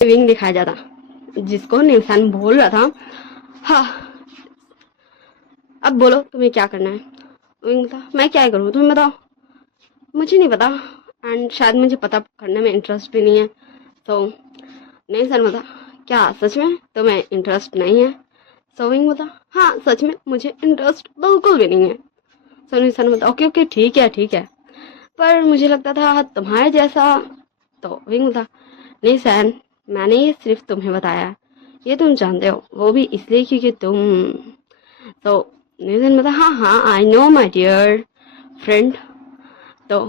Wing दिखाया जाता, जिसको निशान बोल रहा था। हाँ, अब बोलो तुम्हें क्या करना है। विंग था, मैं क्या करूँ तुम्हें बताओ। मुझे नहीं पता, एंड शायद मुझे पता करने में इंटरेस्ट भी नहीं है। तो नहीं सर बता, क्या सच में तुम्हें इंटरेस्ट नहीं है। सो विंग बता, हाँ सच में मुझे इंटरेस्ट बिल्कुल भी नहीं है। सो निशान बता, ओके ओके ठीक है ठीक है, पर मुझे लगता था तुम्हारे जैसा। तो विंग बता, नहीं सैन, मैंने ये सिर्फ तुम्हें बताया, ये तुम जानते हो, वो भी इसलिए क्योंकि तुम। तो नितिन बोलता, हाँ हाँ I know my dear friend. तो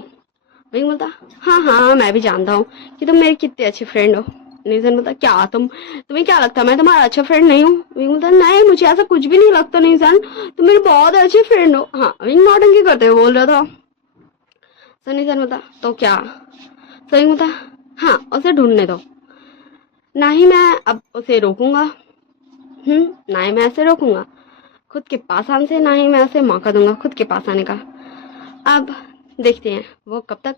विंग बोलता, हाँ हाँ मैं भी जानता हूँ कि तुम मेरी कितनी अच्छी फ्रेंड हो। नितिन बोलता, क्या तुम्हें क्या लगता है मैं तुम्हारा अच्छा फ्रेंड नहीं हूँ। विंग बोलता, नहीं मुझे ऐसा कुछ भी नहीं लगता नितिन, तुम मेरी बहुत अच्छी फ्रेंड हो। हाँ, विंग नौटंकी करते हुए बोल रहा था। तो नितिन बोलता, तो क्या। तो विंग बोलता, हाँ उसे ढूंढने दो, ना ही मैं अब उसे रोकूंगा, ना ही मैं उसे रोकूंगा खुद के पास आने से, ना ही मैं उसे मौका दूंगा खुद के पास आने का। अब देखते हैं वो कब तक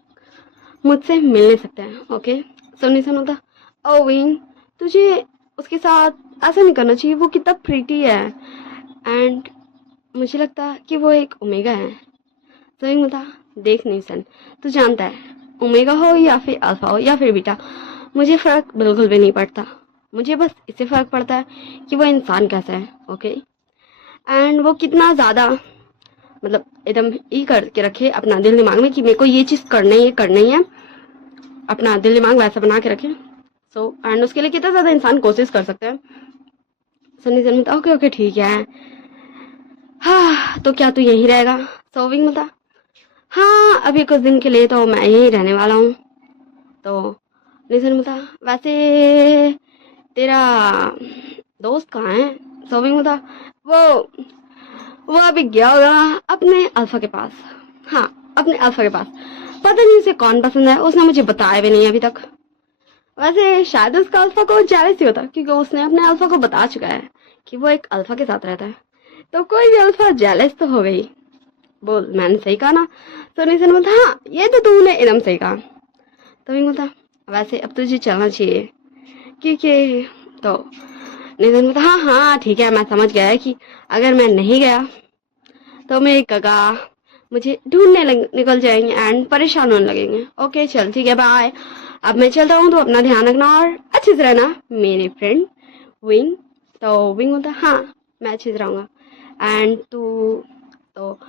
मुझसे मिलने सकते हैं। ओके, सुनने सुनो था। ओ विंग, तुझे उसके साथ ऐसा नहीं करना चाहिए, वो कितना प्रीटी है, एंड मुझे लगता है कि वो एक ओमेगा है। तो विंग बता, देख निशन, तू जानता है ओमेगा हो या फिर अल्फा हो या फिर बीटा, मुझे फर्क बिल्कुल भी नहीं पड़ता। मुझे बस इससे फर्क पड़ता है कि वो इंसान कैसा है। ओके, एंड वो कितना ज़्यादा, मतलब एकदम ई करके रखे अपना दिल दिमाग में कि मेरे को ये चीज़ करना ही है, अपना दिल दिमाग वैसा बना के रखे। सो एंड उसके लिए कितना ज़्यादा इंसान कोशिश कर सकते हैं। सन्नी जन में, ओके ओके ठीक है, हाँ तो क्या तू यहीं रहेगा। सोविंग बता, हाँ अभी कुछ दिन के लिए तो मैं यहीं रहने वाला हूँ। तो निशन बता, वैसे तेरा दोस्त कहाँ है। सोविंग बता, वो वो अभी गया होगा अपने अल्फा के पास। हाँ, अपने अल्फा के पास, पता नहीं उसे कौन पसंद है, उसने मुझे बताया भी नहीं अभी तक। वैसे शायद उसका अल्फा को जेलस ही होता, क्योंकि उसने अपने अल्फा को बता चुका है कि वो एक अल्फा के साथ रहता है। तो कोई भी अल्फा जेलस तो हो गई। बोल, मैंने सही कहा ना। तो निशन बोलता, हाँ ये तो तूने एकदम सही कहा। तो विंग बोलता, वैसे अब तुझे चलना चाहिए क्योंकि। तो निशन बोलता, हाँ हाँ ठीक है, मैं समझ गया है कि अगर मैं नहीं गया तो मेरे काका मुझे ढूंढने निकल जाएंगे एंड परेशान होने लगेंगे। ओके चल ठीक है, बाय, अब मैं चलता हूँ, तो अपना ध्यान रखना और अच्छे से रहना मेरे फ्रेंड विंग। तो विंग बोलता, हाँ मैं अच्छे से रहूँगा, एंड तू। तो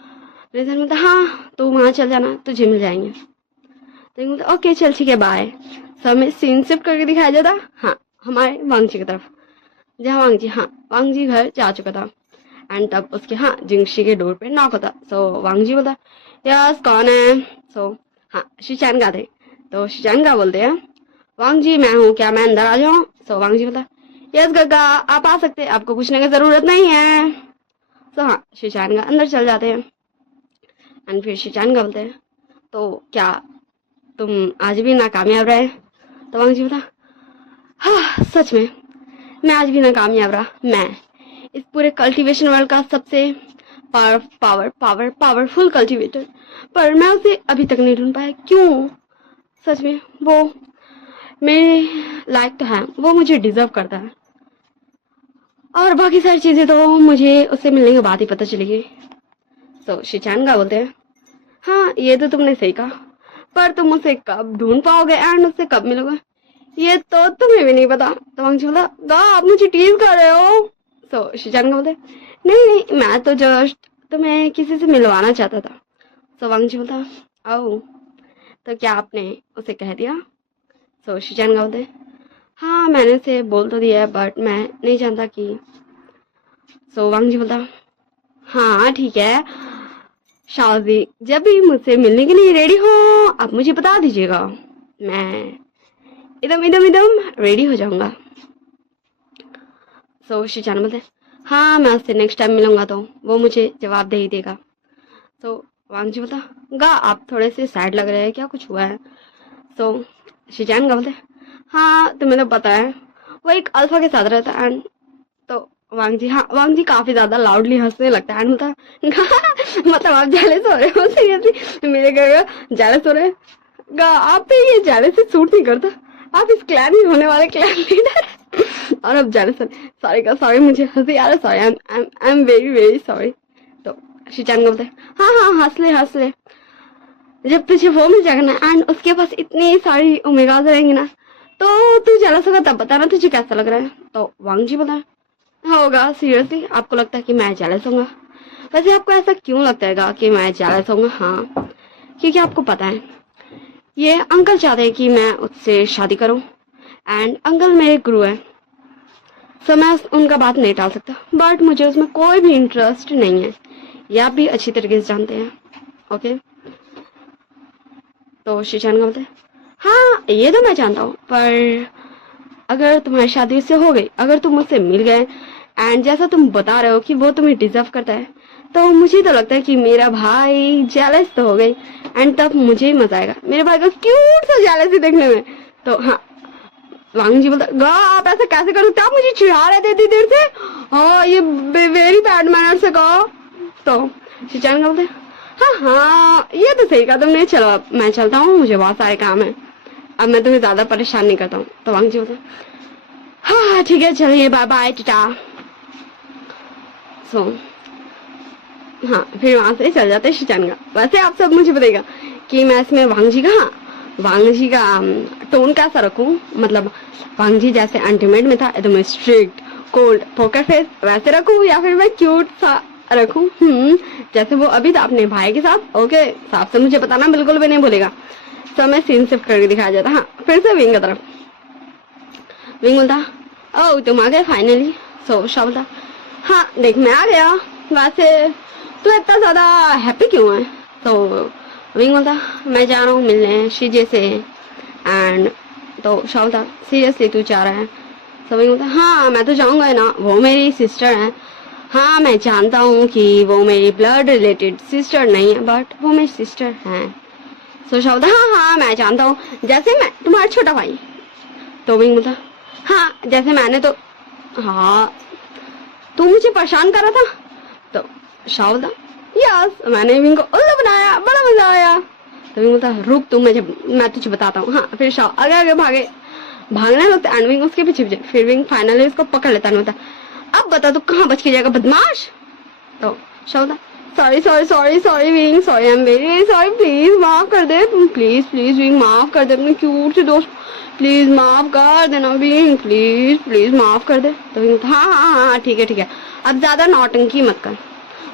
रिजन बोलता, हाँ तू वहाँ चल जाना, तुझे मिल जाएंगे। तो विंग बोलता, ओके चल ठीक है, बाय। सब हमें सीन शिफ्ट करके दिखाया जाता, हाँ हमारे वांगची की तरफ, जहाँ वांगजी, हाँ वांगजी घर जा चुका था। एंड तब उसके हाँ जिंगशी के डोर पे नॉक होता। सो वांगजी बोलता, यस कौन है। सो हाँ शिचान का थे। तो शिचान का बोलते हैं, वांगजी मैं हूँ, क्या मैं अंदर आ जाऊँ। सो वांगजी बोलता, यस गगा आप आ सकते हैं, आपको पूछने की जरूरत नहीं है। सो हाँ शिचान का अंदर चल जाते हैं। एंड फिर शिचान का बोलते हैं, तो क्या तुम आज भी नाकामयाब रहे। तो वांगजी बोलता, हाँ सच में मैं आज भी नाकामयाब रहा, मैं इस पूरे कल्टीवेशन वर्ल्ड का सबसे पावरफुल कल्टीवेटर, पर मैं उसे अभी तक नहीं ढूंढ पाया। क्यों, सच में वो मेरे लायक तो है, वो मुझे डिजर्व करता है, और बाकी सारी चीजें तो मुझे उससे मिलने के बाद ही पता चलेगी। तो शिचान का बोलते हैं, हाँ ये तो तुमने सही कहा, पर तुम उसे कब ढूंढ पाओगे एंड उससे कब मिलोगे ये तो तुम्हें भी नहीं पता। तो वांगजी बोला, गा आप मुझे टीज कर रहे हो। तो शिचान का बोलते, नहीं नहीं मैं तो जस्ट तुम्हें किसी से मिलवाना चाहता था। तो वांगजी बोलता, ओ तो क्या आपने उसे कह दिया। तो शिचान का बोलते, हाँ मैंने उसे बोल तो दिया है, बट मैं नहीं जानता कि। सो वांगजी बोलता, हाँ ठीक है शाओजी, जब भी मुझसे मिलने के लिए रेडी हो आप मुझे बता दीजिएगा, मैं एकदम रेडी हो जाऊंगा। सो शिचान बोलते, हाँ मैं उससे नेक्स्ट टाइम मिलूंगा तो वो मुझे जवाब दे ही देगा। तो वांगजी बोलता, गा आप थोड़े से सैड लग रहे हैं, क्या कुछ हुआ है। तो शिचान का बोलते, हाँ तुम्हें तो पता है वो एक अल्फा के साथ रहता है। एंड तो वांगजी, हाँ वांगजी काफी ज्यादा लाउडली हंसने लगता है एंड बोलता, मतलब आप जेलस हो रहे हो सीरियसली, मेरे घर जेलस हो रहे हैं। गा आप पे ये जेलस सूट नहीं करता, आप इस क्लैन में होने वाले क्लैन लीडर। और अब जाने सॉरी का सॉरी, मुझे हंसी आ रहा, sorry, I am very very sorry. तो शिचान को बोलते हाँ हाँ हंस ले, जब तुझे वो मिल जाएगा ना एंड उसके पास इतनी सारी ओमेगाज रहेंगी ना, तो तू जेलस होगा, तब बताना तुझे कैसा लग रहा है। तो वांग जी बोला होगा सीरियसली, आपको लगता है कि मैं जेलस होऊंगा? वैसे आपको ऐसा क्यों लगता है कि मैं जेलस होऊंगा? हाँ, क्योंकि आपको पता है ये अंकल चाहते हैं कि मैं उससे शादी करूं एंड अंकल मेरे गुरु है, सो मैं उनका बात नहीं टाल सकता, बट मुझे उसमें कोई भी इंटरेस्ट नहीं है, ये आप भी अच्छी तरीके से जानते हैं। ओके, तो शिशान का बोलते हैं हाँ ये तो मैं जानता हूँ, पर अगर तुम्हारी शादी उससे हो गई, अगर तुम मुझसे मिल गए एंड जैसा तुम बता रहे हो कि वो तुम्हें डिजर्व करता है, तो मुझे तो लगता है कि मेरा भाई जेलस तो हो गई एंड तब मुझे ही मजा आएगा मेरे भाई को क्यूट सा जेलसी देखने में। तो हाँ, वांग जी बोलता गा आप ऐसा कैसे कर सकते, आप मुझे चिढ़ा रहे थे इतनी देर से, हाँ ये वेरी बैड मैनर से कहो। तो शिचान का बोलते हाँ हाँ ये तो सही कहा तुमने, चलो अब मैं चलता हूँ, मुझे बहुत सारे काम है, अब मैं तुम्हें ज्यादा परेशान नहीं करता हूँ। तो वांग जी बोलते हाँ ठीक है चलिए बाय बाय टाटा। सो हाँ, फिर वहां से चल जाते शिचान का। वैसे आप सब मुझे बताइएगा कि मैं इसमें वांग जी का टोन कैसा रखूं, मतलब वांग जी जैसे अल्टीमेट में था एकदम स्ट्रिक्ट कोल्ड पोकर फेस वैसे रखूं, या फिर मैं क्यूट सा रखूं जैसे वो अभी था अपने भाई के साथ। ओके, साफ से मुझे बताना, बिल्कुल भी नहीं भूलेगा। तो मैं सीन शिफ्ट करके दिखाया जाता। हाँ, फिर से विंग की तरफ। विंग बोलता ओ तुम आ गए फाइनली। सो शाह बोलता हाँ देख मैं आ गया, वैसे तू इतना ज्यादा हैप्पी क्यों है? तो विंग बोलता मैं जा रहा हूँ मिलने शीजे से एंड तो शाह बोलता सीरियसली तू जा रहा है? तो विंग बोलता हाँ मैं तो जाऊंगा ना, वो मेरी सिस्टर है। हाँ मैं जानता हूँ कि वो मेरी ब्लड रिलेटेड सिस्टर नहीं है, बट वो मेरी सिस्टर है। सो शाह बोलता हाँ हाँ मैं जानता हूँ, जैसे मैं तुम्हारा छोटा भाई। तो विंग बोलता हाँ जैसे मैंने तो हाँ तू मुझे परेशान कर रहा था। तो शाह बोलता यस मैंने विंग को उल्लू बनाया, बड़ा मजा आया। तो विंग बोलता रुक तू मैं तुझे बताता हूँ। हाँ, फिर शाह आगे आगे भागने लगता है एंड विंग उसके पीछे पीछे। फिर विंग फाइनली उसको पकड़ लेता है, बोलता अब बता तू कहाँ बच के जाएगा बदमाश। तो शाह बोलता sorry wing, sorry I am very sorry, please माफ कर दे, प्लीज विंग माफ कर दे अपने क्यूट से दोस्त, प्लीज माफ कर देना विंग, प्लीज माफ कर दे। तो विंग हाँ ठीक है, अब ज्यादा नौटंकी मत कर,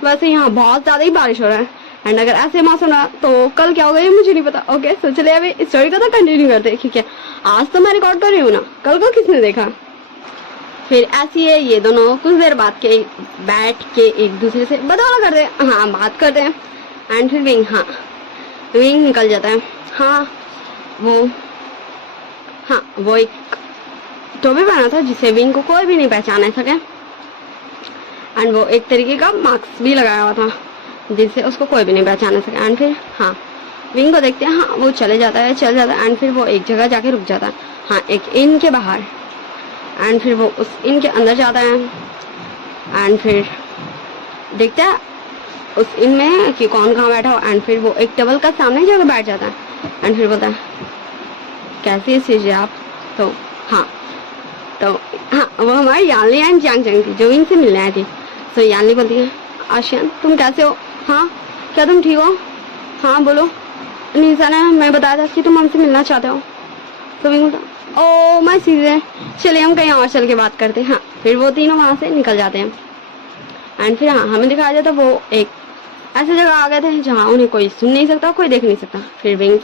वैसे यहाँ बहुत ज्यादा ही बारिश हो रहा है एंड अगर ऐसे मौसम रहा तो कल क्या होगा ये मुझे नहीं पता। ओके, तो चलिए अभी स्टोरी को तो कंटिन्यू करते हैं। ठीक है, आज तो मैं रिकॉर्ड कर रही हूँ ना, कल को किसने देखा? फिर ऐसी है ये दोनों कुछ देर बाद के बैठ के एक दूसरे से बदौला करते हैं, हाँ बात करते हैं एंड फिर विंग निकल जाता है। वो एक टोपी पहना था जिसे विंग को कोई भी नहीं पहचान सके एंड वो एक तरीके का मास्क भी लगाया हुआ था जिससे उसको कोई भी नहीं पहचान सके। एंड फिर हाँ विंग को देखते हैं, हाँ वो चल जाता है एंड फिर वो एक जगह जाके रुक जाता है, हाँ एक इन के बाहर एंड फिर वो उस इन के अंदर जाता है एंड फिर देखता है उस इन में कि कौन कहाँ बैठा हो एंड फिर वो एक टेबल का सामने जाकर बैठ जाता है एंड फिर बोलता है कैसी है चीज़ें आप? तो हाँ वो हमारी यानली एंड जांग थी जो विंग से मिलने आई थी। तो यानली बोलती है आशियान तुम कैसे हो? हाँ क्या तुम ठीक हो? हाँ बोलो। निशा ने मैं बताया था कि तुम हमसे मिलना चाहते हो। तो विंग बोलता ओ मैं सीधे चलिए हम कहीं और चल के बात करते हैं। हाँ, फिर वो तीनों वहां से निकल जाते हैं एंड फिर हाँ हमें दिखाया जाता वो एक ऐसी जगह आ गए थे जहाँ उन्हें कोई सुन नहीं सकता, कोई देख नहीं सकता। फिर विंग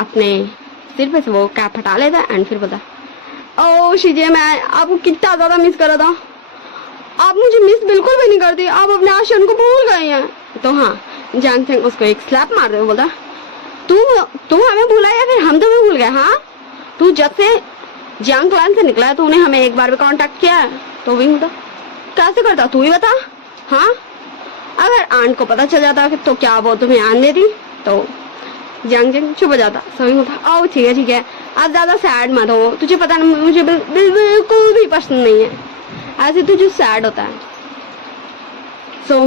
अपने सिर पे से वो कैप हटा लेता है एंड फिर बोलता ओ शीजिए मैं आपको कितना ज्यादा मिस कर रहा था, आप मुझे मिस बिल्कुल भी नहीं करती, आप अपने आशियान को भूल गई हैं। तो हाँ जांग चंग उसको एक स्लैप मार दे, बोलता तू हमें भूला या फिर हम तुम्हें भूल गए? हाँ, तू जब से जियांग क्लैन से निकला है तूने हमें एक बार भी कांटेक्ट किया है? तो विंग बोलता कैसे करता तू ही बता। हाँ, अगर आंट को पता चल जाता तो क्या वो तुम्हें आन देती? तो जियांग चंग चुप हो जाता। सो विंग बोलता ओ ठीक है आप ज्यादा सैड मत हो, तुझे पता ना मुझे बिल्कुल भी पसंद नहीं है ऐसे तुझे सैड होता है। सो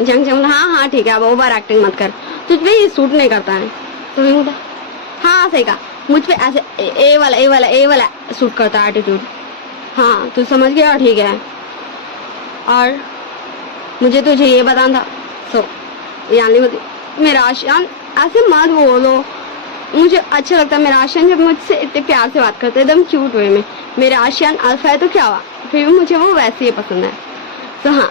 जियांग चंग बोलता हाँ ठीक है अब ओवर एक्टिंग मत कर, तुझ पे ये सूट नहीं करता है। तो विंग बोलता हाँ सही कहा, मुझ पे ऐसे ए वाला सूट करता है एटीट्यूड। हाँ तू समझ गया, ठीक है। और मुझे तुझे ये बताना था। यानी मेरा आशियान ऐसे मत बोलो, मुझे अच्छा लगता है मेरा आशियान जब मुझसे इतने प्यार से बात करते हैं एकदम क्यूट वे में। मेरा आशियान अल्फा है तो क्या हुआ, फिर भी मुझे वो वैसे ही पसंद है। तो हाँ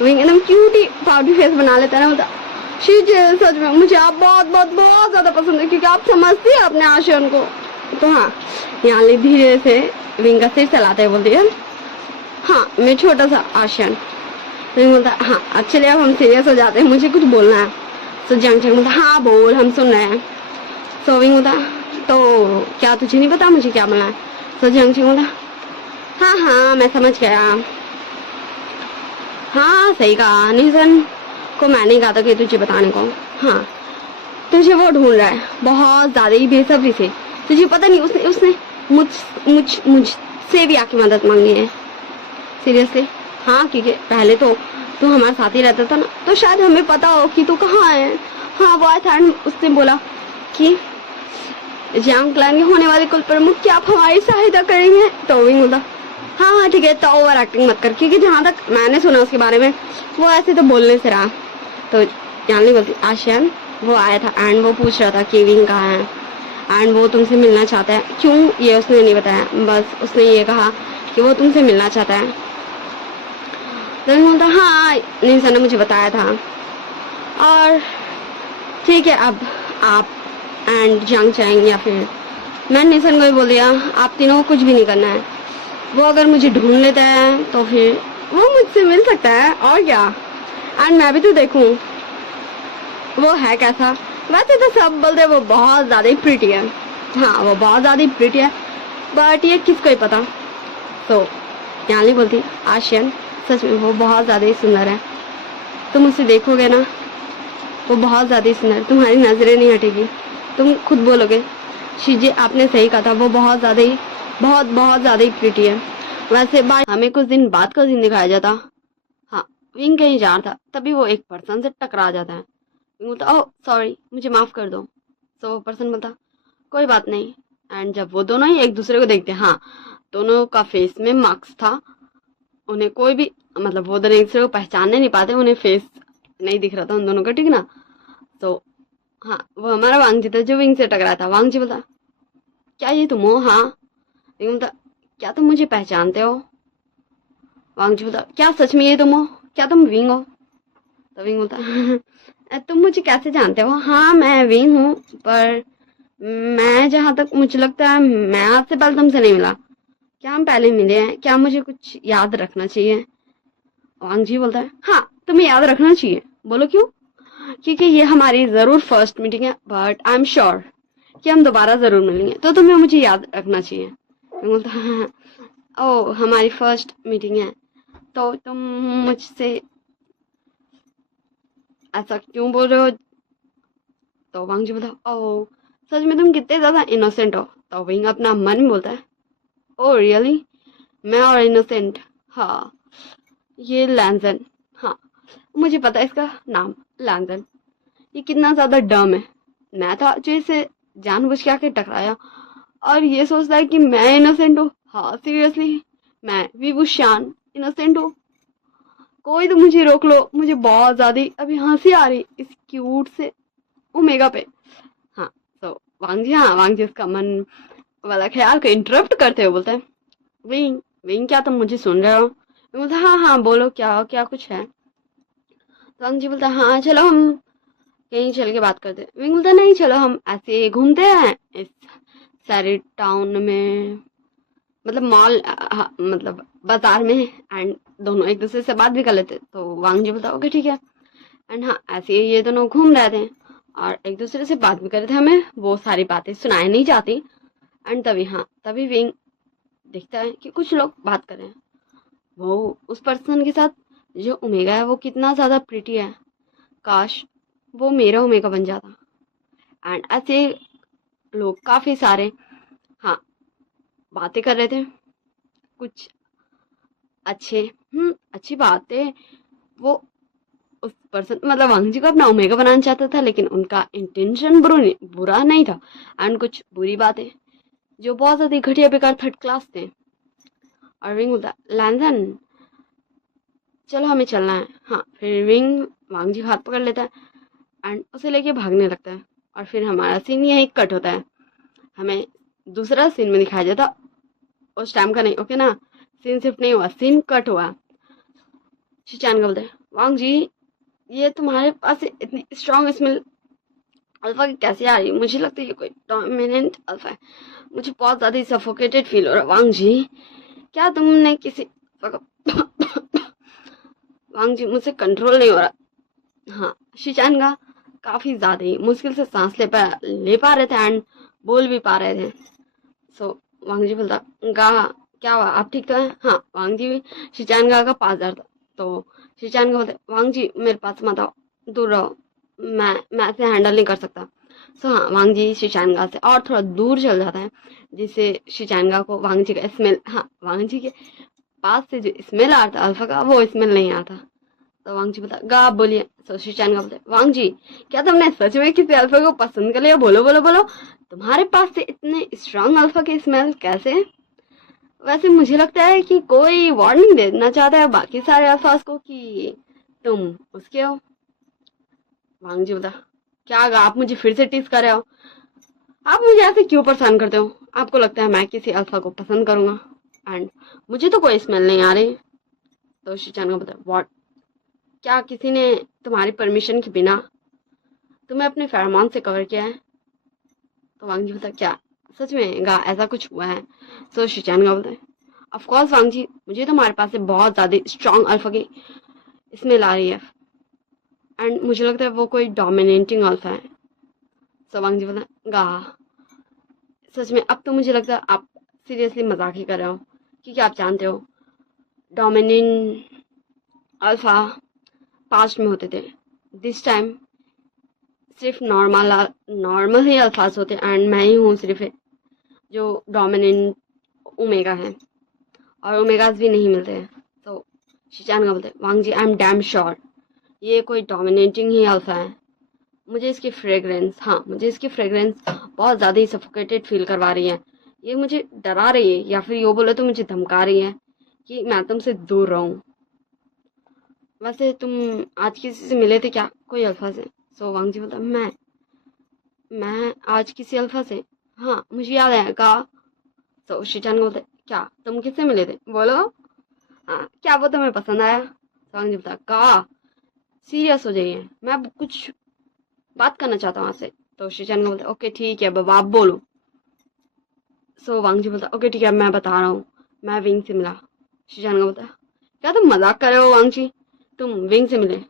वो एकदम क्यूट ही पाउटी फेस बना लेता है ना, मतलब शीजिए सच में मुझे आप बहुत बहुत बहुत ज्यादा पसंद है, क्योंकि आप समझती है अपने आशियान को। तो हाँ यहाँ धीरे से विंग का सिर चलाते हुए बोलती है, हाँ मैं छोटा सा आशियान। तो बोलता हाँ अब चलिए अब हम सीरियस हो जाते हैं, मुझे कुछ बोलना है। तो जंग चंग बोलता हाँ बोल, हम सुन रहे हैं। तो विंग बोलता तो क्या तुझे नहीं पता मुझे क्या बोलना है। तो जंग चंग बोलता हाँ हाँ मैं समझ गया, हाँ सही कहा, निशन को मैंने कहा था कि तुझे बताने को। हाँ तुझे वो ढूंढ रहा है बहुत ज्यादा ही बेसब्री से, तुझे पता नहीं उसने उसने मुझ मुझ मुझसे भी आके मदद मांगी है। सीरियसली? हाँ क्योंकि पहले तो तू हमारे साथ ही रहता था ना, तो शायद हमें पता हो कि तू कहाँ है। हाँ वो आया था, उसने बोला कि जियांग क्लैन के होने वाले कुल प्रमुख क्या आप हमारी सहायता करेंगे। तो भी बोला हाँ हाँ ठीक है, तो ओवर एक्टिंग मत कर, क्योंकि जहाँ तक मैंने सुना उसके बारे में वो ऐसे तो बोलने से रहा। तो यहाँ नहीं बोलती आशियान वो आया था एंड वो पूछ रहा था कि विंग कहाँ है एंड वो तुमसे मिलना चाहता है। क्यों ये उसने नहीं बताया, बस उसने ये कहा कि वो तुमसे मिलना चाहता है। तो बोलता हाँ निशन ने मुझे बताया था। और ठीक है अब आप एंड जंग चैंग या फिर मैं निशन को ही बोल दिया आप तीनों को कुछ भी नहीं करना है। वो अगर मुझे ढूंढ लेता है तो फिर वो मुझसे मिल सकता है और क्या, एंड मैं भी तो देखूं वो है कैसा। वैसे तो सब बोलते वो बहुत ज्यादा ही प्रिटी है, हाँ वो बहुत ज्यादा ही प्रिटी है, बट ये किसको ही पता। तो यहाँ नहीं बोलती आशियन सच में वो बहुत ज्यादा ही सुंदर है, तुम उसे देखोगे ना वो बहुत ज्यादा ही सुंदर, तुम्हारी नजरें नहीं हटेगी, तुम खुद बोलोगे शीजे आपने सही कहा था, वो बहुत ज्यादा ही बहुत ज्यादा ही प्रिटी है। वैसे बात हमें कुछ दिन बाद का सीन दिखाया जाता। हाँ विंग कहीं जा रहा था तभी वो एक पर्सन से टकरा जाता है। विंग बोलता ओह सॉरी मुझे माफ कर दो। तो वो पर्सन बोलता कोई बात नहीं। एंड जब वो दोनों ही एक दूसरे को देखते हाँ दोनों का फेस में मार्क्स था, उन्हें कोई भी मतलब वो दोनों एक दूसरे को पहचानने नहीं पाते, उन्हें फेस नहीं दिख रहा था उन दोनों का, ठीक ना। तो हाँ वो हमारा वांगजी था जो विंग से टकराया था। वांगजी बोलता क्या ये तुम हो। हाँ विंग बोलता क्या तुम मुझे पहचानते हो। वांगजी बोलता क्या सच में ये तुम हो, क्या तुम विंग हो। तो विंग बोलता तुम मुझे कैसे जानते हो। हाँ मैं विंग हूँ, पर मैं जहाँ तक मुझे लगता है मैं आपसे पहले तुमसे नहीं मिला, क्या हम पहले मिले हैं, क्या मुझे कुछ याद रखना चाहिए। वांगजी बोलता है हाँ तुम्हें याद रखना चाहिए, बोलो क्यों। क्योंकि ये हमारी जरूर फर्स्ट मीटिंग है, बट आई एम श्योर कि हम दोबारा जरूर मिलेंगे, तो तुम्हें मुझे याद रखना चाहिए। मैं बोलता हाँ ओ हमारी फर्स्ट मीटिंग है तो तुम मुझसे ऐसा क्यों बोल रहे हो। तो वांगजी बोलता ओ सच में तुम कितने ज्यादा इनोसेंट हो। तो विंग अपना मन बोलता है ओ रियली मैं और इनोसेंट। हाँ ये लैंजन, हाँ मुझे पता है इसका नाम लैंजन, ये कितना ज्यादा डम है। मैं था जो इसे जानबूझ के आके टकराया और ये सोचता है कि मैं इनोसेंट हूँ। हाँ सीरियसली मैं विभूषान इनोसेंट हूँ, कोई तो मुझे रोक लो, मुझे बहुत ज्यादा अभी हंसी आ रही इस क्यूट से ओमेगा पे। हाँ तो वांगजी उसका मन वाला ख्याल को इंटरप्ट करते हुए बोलता है विंग विंग क्या तुम मुझे सुन रहे हो। मैं बोलता हाँ हाँ बोलो क्या क्या कुछ है। तो वांगजी बोलता हाँ चलो हम कहीं चल के बात करते हैं। विंग बोलता नहीं चलो हम ऐसे घूमते हैं इस सारे टाउन में, मतलब मॉल मतलब बाजार में, एंड दोनों एक दूसरे से बात भी कर लेते। तो वांगजी बोलता ओके ठीक है। एंड हाँ ऐसे ही ये दोनों घूम रहे थे और एक दूसरे से बात भी कर रहे थे, हमें वो सारी बातें सुनाई नहीं जाती। एंड तभी विंग देखता है कि कुछ लोग बात कर रहे हैं, वो उस पर्सन के साथ जो ओमेगा है वो कितना ज्यादा प्रिटी है, काश वो मेरा ओमेगा बन जाता। एंड ऐसे लोग काफी सारे हाँ बातें कर रहे थे, कुछ अच्छे अच्छी बातें वो उस पर्सन मतलब वांग जी को अपना ओमेगा बनाना चाहता था, लेकिन उनका इंटेंशन बुरा नहीं था एंड कुछ बुरी बातें जो बहुत ज्यादा घटिया बेकार थर्ड क्लास थे। और विंग बोलता लैंसन चलो हमें चलना है। हाँ, फिर विंग वांग जी को हाथ पकड़ लेता है एंड उसे लेके भागने लगता है। और फिर हमारा सीन यही कट होता है, हमें दूसरा सीन में दिखाया जाता, उस टाइम का नहीं। ओके ना, सीन शिफ्ट नहीं हुआ, सीन कट हुआ। शिचान का बोलते हैं वांग जी ये तुम्हारे पास इतनी स्ट्रॉन्ग स्मेल अल्फा की कैसे आ रही है? मुझे लगता है ये कोई डोमिनेंट अल्फा है, मुझे बहुत ज्यादा ही सफोकेटेड फील हो रहा है। वांग जी क्या तुमने किसी वांग जी मुझसे कंट्रोल नहीं हो रहा। हाँ, शिचान का काफी ज्यादा ही मुश्किल से सांस ले पा रहे थे एंड बोल भी पा रहे थे। सो वांग जी बोलता गा क्या हुआ, आप ठीक तो है? हाँ, वांग जी भी शिचान गा का पास था। तो शिचान का बोलते वांग जी मेरे पास मत आओ, दूर रहो, मैं ऐसे हैंडल नहीं कर सकता। सो हाँ, वांग जी शिचानगा से और थोड़ा दूर चल जाता है, जिससे शिचानगा को वांग जी का स्मेल, हाँ वांग जी के पास से जो स्मेल आ रहा था अल्फा का, वो स्मेल नहीं आता। तो वांग जी बता गा आप बोलिए। तो शिचानगा बोलते वांग जी क्या तुमने सच में किसी अल्फा को पसंद कर लिया? बोलो बोलो बोलो, तुम्हारे पास से इतने स्ट्रांग अल्फा के स्मेल कैसे? वैसे मुझे लगता है कि कोई वार्निंग देना चाहता है बाकी सारे अल्फाज को कि तुम उसके हो। वांग जी बता क्या गा आप मुझे फिर से टीज कर रहे हो? आप मुझे ऐसे क्यों परेशान करते हो? आपको लगता है मैं किसी अल्फा को पसंद करूंगा एंड मुझे तो कोई स्मेल नहीं आ रही। तो शिचान को बता व्हाट, क्या किसी ने तुम्हारी परमिशन के बिना तुम्हें अपने फेरोमोन से कवर किया है? तो वांग जी बता क्या सच में गा ऐसा कुछ हुआ है? तो शिचान का बोलता है ऑफ कोर्स वांग जी, मुझे तुम्हारे पास से बहुत ज्यादा स्ट्रॉन्ग अल्फा की स्मेल आ रही है एंड मुझे लगता है वो कोई डोमिनेटिंग अल्फा है। तो वांग जी बोलता गा सच में अब तो मुझे लगता है आप सीरियसली मजाक ही कर रहे हो, क्योंकि आप जानते हो डोमिनेंट अल्फा पास्ट में होते थे, दिस टाइम सिर्फ नॉर्मल ही अल्फाज होते एंड मैं ही हूँ सिर्फ जो डोमिनेंट ओमेगा है, और ओमेगाज भी नहीं मिलते हैं। तो शिचान का बोलते वांग जी आई एम डैम श्योर ये कोई डोमिनेटिंग ही अल्फा है। मुझे इसकी फ्रेग्रेंस, हाँ मुझे इसकी फ्रेग्रेंस बहुत ज़्यादा ही सफोकेटेड फील करवा रही है। ये मुझे डरा रही है, या फिर ये बोले तो मुझे धमका रही है कि मैं तुमसे दूर रहूं। वैसे तुम आज किसी से मिले थे क्या, कोई अल्फा से? सो वांग जी बोलता मैं आज किसी अल्फा से, हाँ मुझे याद है का। तो शिचान बोलते क्या तुम किससे मिले थे, बोलो। हाँ, क्या वो तुम्हें पसंद आया? तो वांग जी बोलता का सीरियस हो जाइए, मैं अब कुछ बात करना चाहता हूँ आपसे। तो शिचान बोलता ओके ठीक है बाबा आप बोलो। सो वांग जी बोलता ओके ठीक है मैं बता रहा हूँ, मैं विंग से मिला। शिजान बोलता क्या तुम मजाक कर रहे हो वांग जी, तुम विंग से मिले?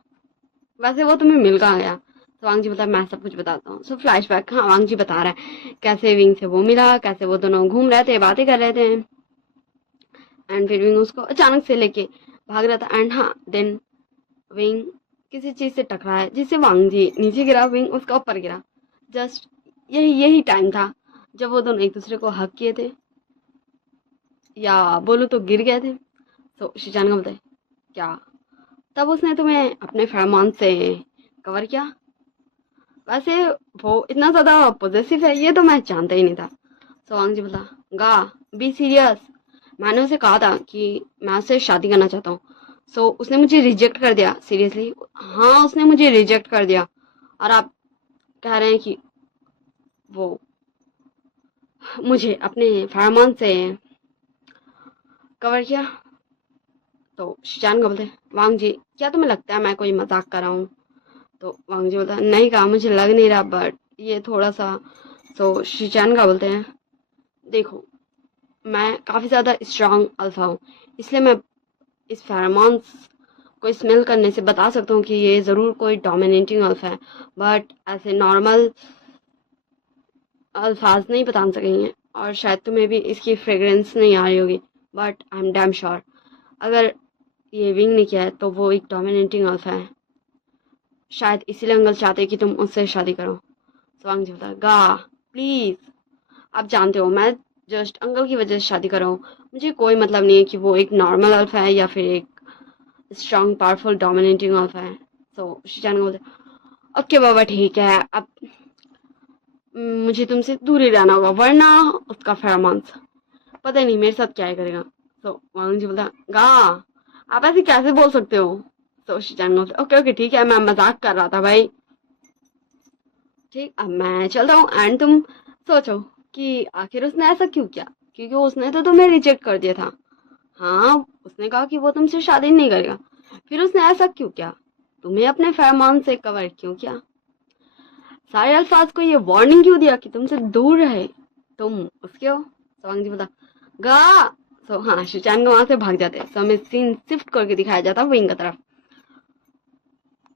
वैसे वो तुम्हें मिल कहाँ गया? तो वांग जी बोलता मैं सब कुछ बताता हूँ। सो फ्लैशबैक, हाँ वांग जी बता रहा है कैसे विंग से वो मिला, कैसे वो दोनों घूम रहे थे, बातें कर रहे थे एंड फिर विंग उसको अचानक से लेके भाग रहा था एंड हाँ देन विंग किसी चीज से टकराया जिससे वांग जी नीचे गिरा, विंग उसका ऊपर गिरा। जस्ट यही टाइम था जब वो दोनों एक दूसरे को हक किए थे, या बोलो तो गिर गए थे। तो शिजान का बोलते क्या तब उसने तुम्हें अपने फेरोमोन से कवर किया? वैसे वो इतना ज्यादा पॉजेसिव है ये तो मैं जानता ही नहीं था। तो वांग जी बोला गा बी सीरियस, मैंने उसे कहा था कि मैं उससे शादी करना चाहता हूँ। सो उसने मुझे रिजेक्ट कर दिया, सीरियसली हाँ उसने मुझे रिजेक्ट कर दिया, और आप कह रहे हैं कि वो मुझे अपने फेरोमोन से कवर किया? तो शिजान का बोलते वांग जी क्या तुम्हें लगता है मैं कोई मजाक कर रहा हूँ? तो वांग जी बोलता नहीं कहा मुझे लग नहीं रहा, बट ये थोड़ा सा। तो शिचान का बोलते हैं देखो मैं काफ़ी ज़्यादा स्ट्रांग अल्फा हूँ, इसलिए मैं इस फेरोमोन्स को स्मेल करने से बता सकता हूँ कि ये ज़रूर कोई डोमिनेटिंग अल्फा है, बट ऐसे नॉर्मल अल्फाज नहीं बता सकेंगे, और शायद तुम्हें भी इसकी फ्रेग्रेंस नहीं आ रही होगी, but I am damn sure अगर ये विंग नहीं किया है तो वो एक डोमिनेटिंग अल्फा है। शायद इसीलिए अंकल चाहते कि तुम उससे शादी करो। स्वांग जी बोलता गा प्लीज, आप जानते हो मैं जस्ट अंकल की वजह से शादी कर रहा हूँ, मुझे कोई मतलब नहीं है कि वो एक नॉर्मल अल्फा है या फिर एक स्ट्रॉन्ग पावरफुल डोमिनेटिंग अल्फा है। सो शिचान को बोलते ओके बाबा ठीक है, अब मुझे तुमसे दूर ही रहना होगा वरना उसका फेरोमोन्स पता ही नहीं मेरे साथ क्या ही करेगा। तो वांग जी बोलता गा आप ऐसे कैसे बोल सकते हो। तो शिचान बोलता ओके ओके ठीक है, मैं मजाक कर रहा था भाई, ठीक अब मैं चलता हूँ। एंड तुम सोचो कि आखिर उसने ऐसा क्यों किया, क्योंकि उसने तो तुम्हें रिजेक्ट कर दिया था। हाँ उसने कहा कि वो तुमसे शादी नहीं करेगा, फिर उसने ऐसा क्यों किया, तुम्हें अपने फरमान से कवर क्यों किया, सारे अल्फाज को ये वार्निंग क्यों दिया कि तुमसे दूर रहे, तुम उसके हो। सवांग जी बोला गा। सो हाँ शिचान को वहां से भाग जाते, सो हमें सीन शिफ्ट करके दिखाया जाता विंग की तरफ।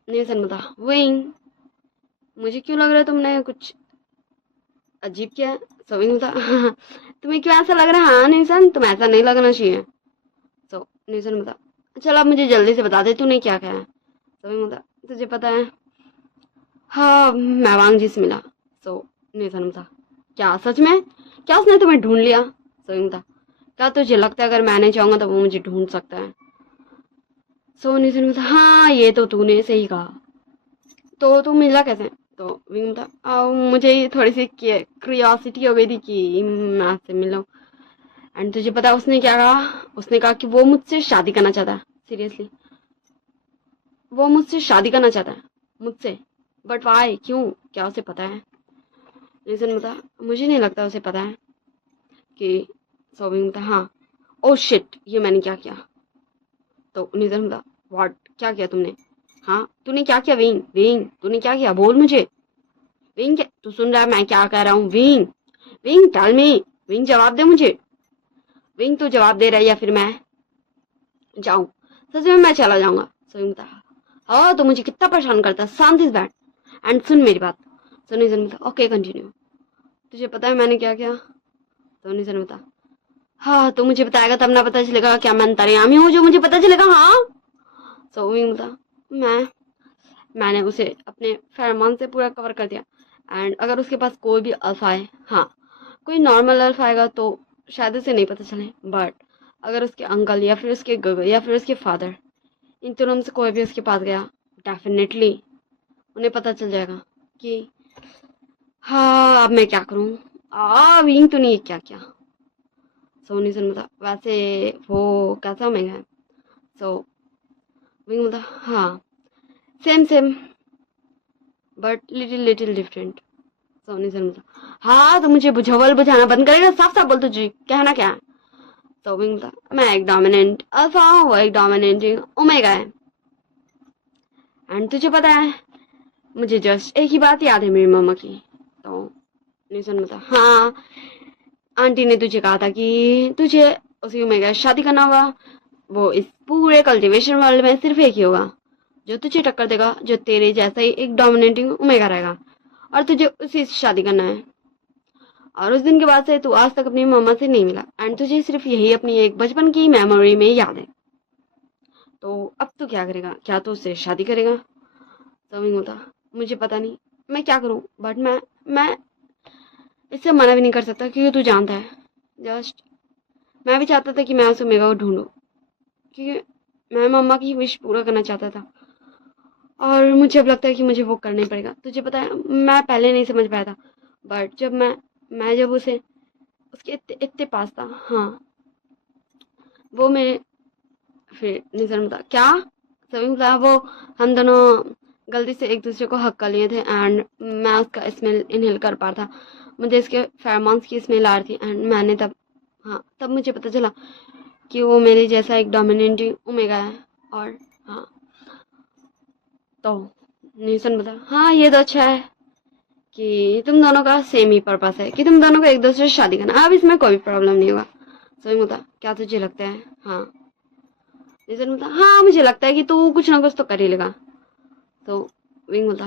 नेसन बता विंग मुझे क्यों लग रहा है तुमने कुछ अजीब किया है। सो विंग बता तुम्हें क्यों ऐसा लग रहा है, हाँ नेसन तुम ऐसा नहीं लगना चाहिए। सो नेसन बता चल अब मुझे जल्दी से बता दे तूने क्या कहा है। सो विंग बता तुझे पता है हाँ मैं वांग जी से मिला। सो नेसन बता क्या सच में, क्या उसने तुम्हें ढूंढ लिया। सो विंग बता क्या तुझे लगता है अगर मैं नहीं चाहूंगा तो वो मुझे ढूंढ सकता है। सो नेसन बता हाँ ये तो तूने सही कहा, तो तू मिला कैसे। तो विंग बता मुझे ये थोड़ी सी क्रियोसिटी हो गई थी कि मैं आपसे मिलूं। एंड तुझे पता है उसने क्या कहा, उसने कहा कि वो मुझसे शादी करना चाहता है, सीरियसली वो मुझसे शादी करना चाहता है मुझसे, बट वाई क्यों, क्या उसे पता है। रीजन बता मुझे नहीं लगता उसे पता है कि। सो विंग बता हाँ ओ शिट ये मैंने क्या किया। तो रीजन बता व्हाट क्या किया तुमने, हाँ तूने क्या किया विंग, विंग तूने क्या किया बोल मुझे। विंग तू सुन रहा है मैं क्या कह रहा हूँ, Wing Wing tell me, Wing जवाब दे मुझे, विंग तू जवाब दे रहा है या फिर मैं जाऊं, सच में मैं चला जाऊंगा। सो बता हाँ तो मुझे कितना परेशान करता है, शांत इज बैड एंड सुन मेरी बात। सोनी सन बता ओके कंटिन्यू, तुझे पता है मैंने क्या किया। सोनी सन बता हाँ तो मुझे बताएगा तब ना पता चलेगा क्या मैं अंतर्यामी हूँ जो मुझे पता चलेगा, हाँ। सो विंग बता मैंने उसे अपने फेरोमोन से पूरा कवर कर दिया एंड अगर उसके पास कोई भी अल्फा है, हाँ कोई नॉर्मल अल्फा आएगा तो शायद उसे नहीं पता चले, बट अगर उसके अंकल या फिर उसके गगर या फिर उसके फादर इन तीनों में से कोई भी उसके पास गया डेफिनेटली उन्हें पता चल जाएगा कि हाँ अब मैं क्या करूँ, विंग तूने ये क्या किया। सोनी सन बता वैसे वो कैसा महंगा है। सो विंग बता हाँ same same but little little different. सोनी सन बता हाँ तो मुझे बुझावल बुझाना बंद करेगा, साफ साफ बोल तुझे कहना क्या है। तो विंग बता मैं एक डोमिनेंट अल्फा हूँ वो एक डोमिनेंट ओमेगा है एंड तुझे पता है मुझे जस्ट एक ही बात याद है मेरी मम्मा की। तो निशन बता हाँ आंटी ने तुझे कहा था कि तुझे उसी ओमेगा से शादी करना होगा, वो इस पूरे कल्टीवेशन वर्ल्ड में सिर्फ एक ही होगा जो तुझे टक्कर देगा, जो तेरे जैसा ही एक डोमिनेटिंग ओमेगा रहेगा और तुझे उसी से शादी करना है। और उस दिन के बाद से तू आज तक अपनी मम्मा से नहीं मिला एंड तुझे सिर्फ यही अपनी एक बचपन की मेमोरी में याद है। तो अब तू क्या करेगा, क्या तू उससे शादी करेगा। समझ होता मुझे पता नहीं मैं क्या करूं बट मैं इससे मना भी नहीं कर सकता क्योंकि तू जानता है जस्ट मैं भी चाहता था कि मैं उस ओमेगा को ढूंढूं क्योंकि मैं मम्मा की विश पूरा करना चाहता था और मुझे अब लगता है कि मुझे वो करना ही पड़ेगा। तुझे पता है मैं पहले नहीं समझ पाया था बट जब मैं जब उसे उसके इतने इतने पास था, हाँ वो मेरे फिर निजर बता क्या सभी बता वो हम दोनों गलती से एक दूसरे को हक कर लिए थे एंड मैं उसका स्मेल इनहेल कर पा रहा था, मुझे इसके फेरोमोन्स की स्मेल आ रही थी एंड मैंने तब हाँ तब मुझे पता चला कि वो मेरे जैसा एक डोमिनेटिंग ओमेगा है। और हाँ तो निशन बता हाँ ये तो अच्छा है कि तुम दोनों का सेम ही पर्पस है कि तुम दोनों को एक दूसरे से शादी करना, अब इसमें कोई प्रॉब्लम नहीं होगा। सही बता क्या तुझे लगता है, हाँ निशन बता हाँ मुझे लगता है कि तू कुछ ना कुछ तो कर ही लेगा। तो विंग बता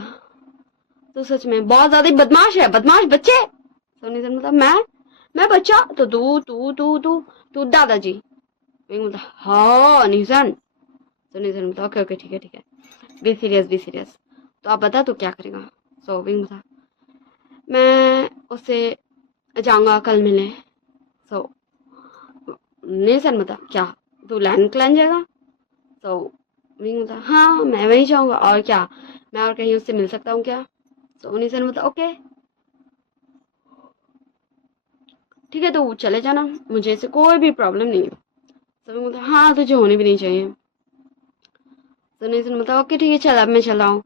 तू सच में बहुत ज्यादा बदमाश है, बदमाश बच्चे। सोनी सन बता मैं बच्चा तो तू दादाजी। विंग बता हाँ निशन। सोनी सन बता ओके ओके ठीक है बी सीरियस बी सीरियस, तो आप बता तू क्या करेगा। सो विंग बता मैं उससे जाऊंगा कल मिलने। सो निशन बता क्या तू लैंड क्लैन जाएगा। सो विंग बोलता हाँ मैं वहीं जाऊंगा, और क्या मैं और कहीं उससे मिल सकता हूँ क्या? तो निशन बोलता ओके ठीक है, तो चले जाना, मुझे इससे कोई भी प्रॉब्लम नहीं है। तो विंग बोलता हाँ तुझे होनी भी नहीं चाहिए। तो निशन बोलता ओके ठीक है चल अब मैं चला हूँ।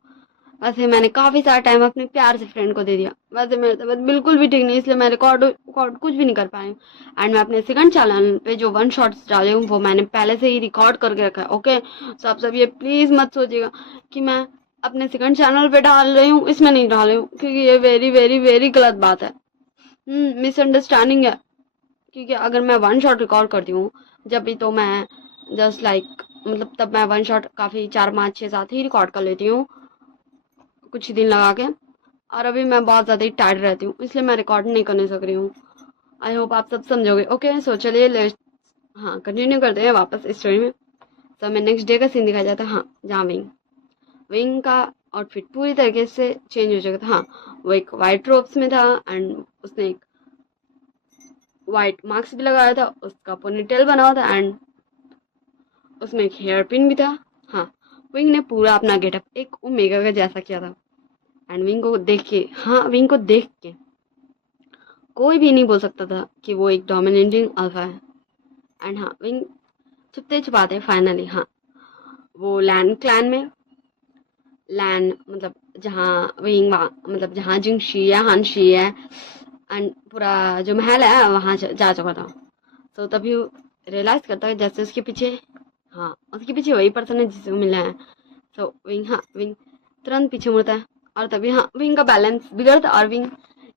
वैसे मैंने काफी सारा टाइम अपने प्यार से फ्रेंड को दे दिया, वैसे मेरी तबीयत बिल्कुल भी ठीक नहीं, इसलिए मैं रिकॉर्ड कुछ भी नहीं कर पाई हूँ। एंड मैं अपने सेकंड चैनल पे जो वन शॉट्स डाले हूँ वो मैंने पहले से ही रिकॉर्ड करके रखा है। ओके तो आप सब ये प्लीज मत सोचिएगा कि मैं अपने सेकंड चैनल पे डाल रही हूँ, इसमें नहीं डाल रही हूँ, क्योंकि ये वेरी वेरी वेरी गलत बात है। मिसअंडरस्टैंडिंग है। क्योंकि अगर मैं वन शॉट रिकॉर्ड करती हूँ जब भी, तो मैं जस्ट लाइक मतलब तब मैं वन शॉट काफी 4 5 6 7 ही रिकॉर्ड कर लेती हूँ कुछ ही दिन लगा के। और अभी मैं बहुत ज़्यादा ही टायर्ड रहती हूँ, इसलिए मैं रिकॉर्ड नहीं करने सक रही हूँ। आई होप आप सब समझोगे। ओके सो चलिए हाँ कंटिन्यू करते हैं वापस स्टोरी में। तो हमें नेक्स्ट डे का सीन दिखाया जाता है, हाँ जहाँ विंग का आउटफिट पूरी तरीके से चेंज हो चुका था। हाँ वो एक वाइट रोब्स में था एंड उसने एक वाइट मास्क भी लगाया था, उसका पोनीटेल बना हुआ था एंड उसमें एक हेयर पिन भी था। हाँ विंग ने पूरा अपना गेटअप एक ओमेगा का जैसा किया था। एंड विंग को देख के, हाँ विंग को देख के कोई भी नहीं बोल सकता था कि वो एक डोमिनेटिंग अल्फा है। एंड हाँ विंग छुपते छुपाते फाइनली हाँ वो लैंड क्लैन में, लैंड मतलब जहाँ विंग मतलब जहाँ जिंगशी है हानशी है एंड पूरा जो महल है वहाँ जा चुका था। तो तभी रियलाइज करता है जैसे उसके पीछे, हाँ उसके पीछे वही पर्सन है जिसे वो मिला है। तो विंग तुरंत पीछे मुड़ता है और तभी हाँ विंग का बैलेंस बिगड़ता और विंग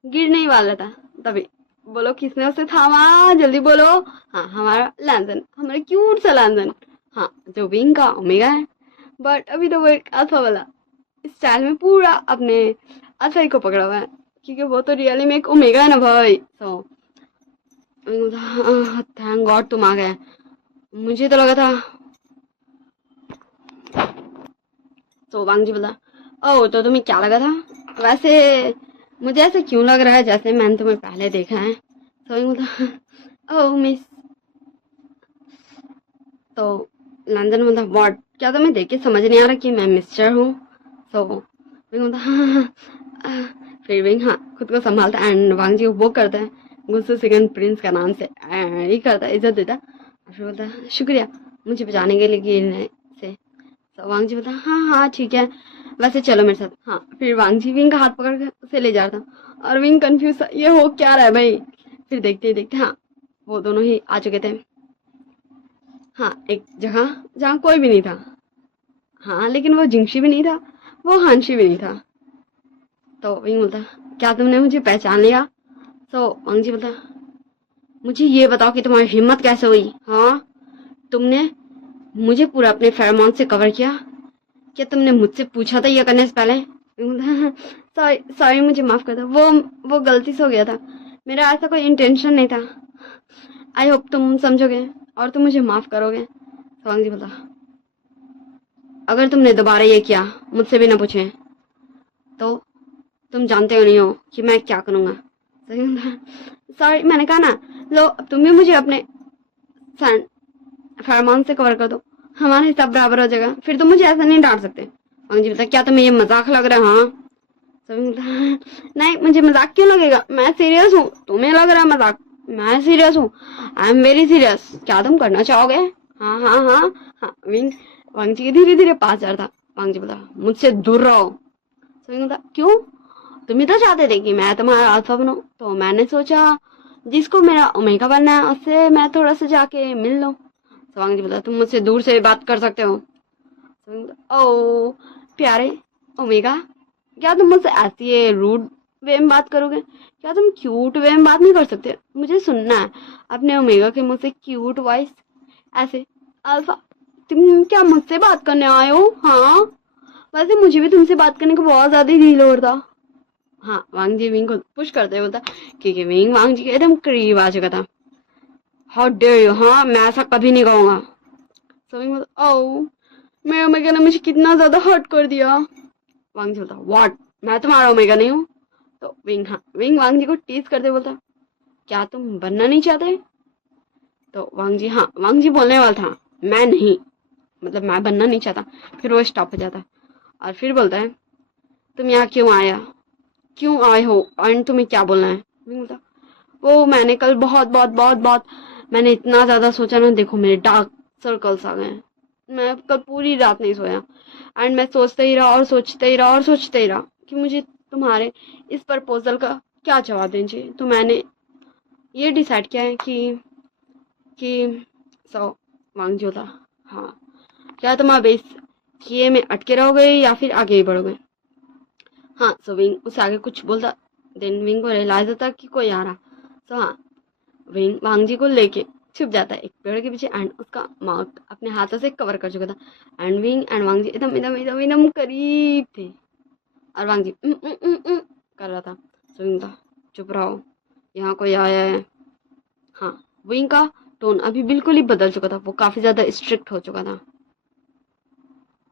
गिरने वाला था। तभी बोलो किसने उसे थामा, जल्दी बोलो। हाँ हमारा लैंसन, हमारा क्यूट सा लैंसन, हाँ जो विंग का ओमेगा है। बट अभी तो वो एक अल्फा वाला स्टाइल में पूरा अपने अल्फा ही को पकड़ा हुआ है, क्योंकि वो तो रियली में एक ओमेगा है ना भाई। तो थैंक गॉड तुम आ गए, मुझे तो लगा था। तो वांग जी बोला ओह तो तुम्हें क्या लगा था? वैसे मुझे ऐसे क्यों लग रहा है जैसे मैंने तुम्हें पहले देखा है? तो विंग बोला ओह मिस। तो लंदन बोला व्हाट, क्या तुम्हें देख के समझ नहीं आ रहा कि मैं मिस्टर हूँ? तो विंग बोला फिर विंग हाँ खुद को संभालता एंड वांग जी को वो करता है गुस्से सेकंड प्रिंस का नाम से ही करता है, इज्जत देता और फिर बोलता शुक्रिया मुझे बचाने के लिए गिरने से। तो वांग जी बोलता हाँ हाँ ठीक है, वैसे चलो मेरे साथ। हाँ फिर वांग जी विंग का हाथ पकड़ के उसे ले जाता और विंग कंफ्यूज था ये हो क्या रहा है भाई। फिर देखते ही देखते हाँ वो दोनों ही आ चुके थे, हाँ एक जगह जहाँ कोई भी नहीं था। हाँ लेकिन वो जिंगशी भी नहीं था, वो हानशी भी नहीं था। तो विंग बोलता क्या तुमने मुझे पहचान लिया? तो वांग जी बोलता मुझे ये बताओ कि तुम्हारी हिम्मत कैसे हुई? हाँ तुमने मुझे पूरा अपने फेरोमोन से कवर किया, क्या तुमने मुझसे पूछा था ये करने से पहले? सॉरी सॉरी मुझे माफ कर दो, वो गलती से हो गया था, मेरा ऐसा कोई इंटेंशन नहीं था। आई होप तुम समझोगे और तुम मुझे माफ करोगे। तो वांग जी बोलता अगर तुमने दोबारा ये किया मुझसे भी ना पूछे तो तुम जानते हो नहीं हो कि मैं क्या करूंगा। सॉरी मैंने कहा ना, लो अब तुम भी मुझे अपने फरमान से कवर कर दो, हमारा हिसाब बराबर हो जाएगा, फिर तुम मुझे ऐसा नहीं डांट सकते। अंजी बता क्या तुम्हें ये मजाक लग रहा है? हाँ सभी नहीं मुझे मजाक क्यों लगेगा, मैं सीरियस हूँ, तुम्हें लग रहा है मजाक, मैं सीरियस हूँ, आई एम वेरी सीरियस, क्या तुम करना चाहोगे? हाँ हाँ हाँ हाँ विंग वांग जी धीरे धीरे पास जा रहा था। वांग जी बोला मुझसे दूर रहो। सभी बोला क्यों? तुम ही तो चाहते थे कि मैं तुम्हारा अल्फा बनूं, तो मैंने सोचा जिसको मेरा ओमेगा बनना है उससे मैं थोड़ा सा जाके मिल लूं। सवांग जी बोला तुम मुझसे दूर से बात कर सकते हो। ओ प्यारे ओमेगा, क्या तुम मुझसे ऐसी रूड वे में बात करोगे? क्या तुम क्यूट वे में बात नहीं कर सकते? मुझे सुनना है अपने ओमेगा के मुंह से क्यूट वॉइस ऐसे। अल्फा तुम क्या मुझसे बात करने आए हो? हाँ वैसे मुझे भी तुमसे बात करने को बहुत ज्यादा ही दिल हो रहा था। हाँ वांग जी विंग को पुश करते बोलता क्योंकि विंग वांग जी के एकदम करीब आ चुका था। हाउ डेयर यू, हाँ मैं ऐसा कभी नहीं कहूंगा। तो विंग बोलता ओ मेरे ओमेगा ने मुझे कितना ज्यादा हर्ट कर दिया। वांग जी बोलता व्हाट, मैं तुम्हारा ओमेगा नहीं हूँ? तो विंग हाँ विंग वांग जी को टीज करते बोलता क्या तुम बनना नहीं चाहते? तो वांग जी हाँ वांग जी बोलने वाला था मैं नहीं, मतलब मैं बनना नहीं चाहता। फिर वो स्टॉप हो जाता है और फिर बोलता है तुम यहाँ क्यों आए हो एंड तुम्हें क्या बोलना है। विंग बोलता वो मैंने कल बहुत बहुत बहुत बहुत मैंने इतना ज्यादा सोचा ना, देखो मेरे डार्क सर्कल्स आ गए हैं। मैं कल पूरी रात नहीं सोया एंड मैं सोचते ही रहा और सोचते ही रहा और सोचते ही रहा कि मुझे तुम्हारे इस प्रपोजल का क्या जवाब देना चाहिए। तो मैंने ये डिसाइड किया है कि सो वांग जो था, हाँ क्या तुम अब इस किए में अटके रहोगे या फिर आगे ही बढ़ोगे। हाँ सो विंग उससे आगे कुछ बोलता, देन विंग को रियलाइज होता कि कोई आ रहा। सो हाँ विंग वांग जी को लेके छुप जाता है एक पेड़ के पीछे एंड उसका माउथ अपने हाथों से कवर कर चुका था एंड विंग एंड वांग जी एकदम एकदम एकदम एकदम करीब थे और वांग जी कर रहा था। सो विंग था चुप रहो, यहाँ कोई आया है। हाँ विंग का टोन अभी बिल्कुल ही बदल चुका था, वो काफी ज्यादा स्ट्रिक्ट हो चुका था।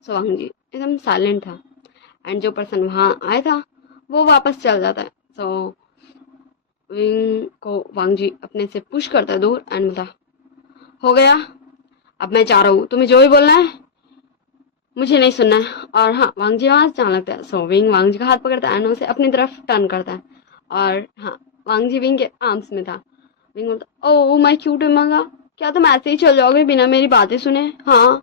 सो वांग जी एकदम साइलेंट था एंड जो पर्सन वहां आया था वो वापस चल जाता है। सो विंग को वांग जी अपने से पुश करता है दूर एंड बोलता हो गया, अब मैं जा रहा हूँ, तुम्हें जो भी बोलना है मुझे नहीं सुनना है। और हाँ वांग जी वहां से जाने लगता है। सो विंग वांग जी का हाथ पकड़ता है एंड उसे अपनी तरफ टर्न करता है और हाँ वांग जी विंग के आर्म्स में था। विंग बोलता ओ माय क्यूट मंगा, क्या तुम ऐसे ही चल जाओगे बिना मेरी बातें सुने। हाँ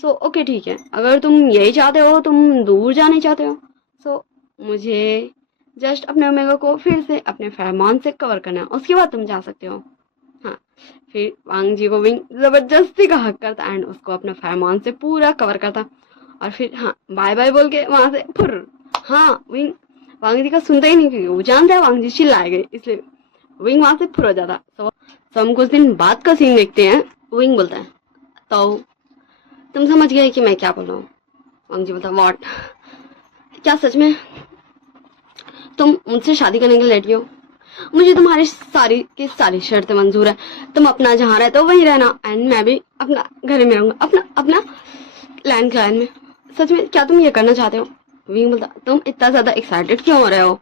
सो ओके ठीक है, अगर तुम यही चाहते हो, तुम दूर जाने चाहते हो, सो मुझे जस्ट अपने ओमेगा को फिर से अपने फेरोमोन से कवर करना है, उसके बाद तुम जा सकते हो। हाँ फिर वांग जी को विंग जबरदस्ती का हक करता एंड उसको अपने फेरोमोन से पूरा कवर करता और फिर हाँ बाय बाय बोल के वहां से फुर। हाँ विंग वांग जी का सुनता ही नहीं क्योंकि वो जानता है वांग जी चिल्लाएंगे, इसलिए विंग वहां से फुर हो जाता। तो हम कुछ दिन बाद का सीन देखते हैं। विंग बोलता है तो तुम समझ गए कि मैं क्या बोल रहा हूँ। वांग जी बोलता व्हाट, क्या सच में तुम मुझसे शादी करने के लिए रेडी हो। मुझे तुम्हारी सारी की सारी शर्तें मंजूर है, तुम अपना जहाँ रहते हो वहीं रहना एंड मैं भी अपना घर में रहूंगा, अपना अपना लैंड क्लाइन में। सच में क्या तुम ये करना चाहते हो। विंग बोलता तुम इतना ज्यादा एक्साइटेड क्यों हो रहे हो,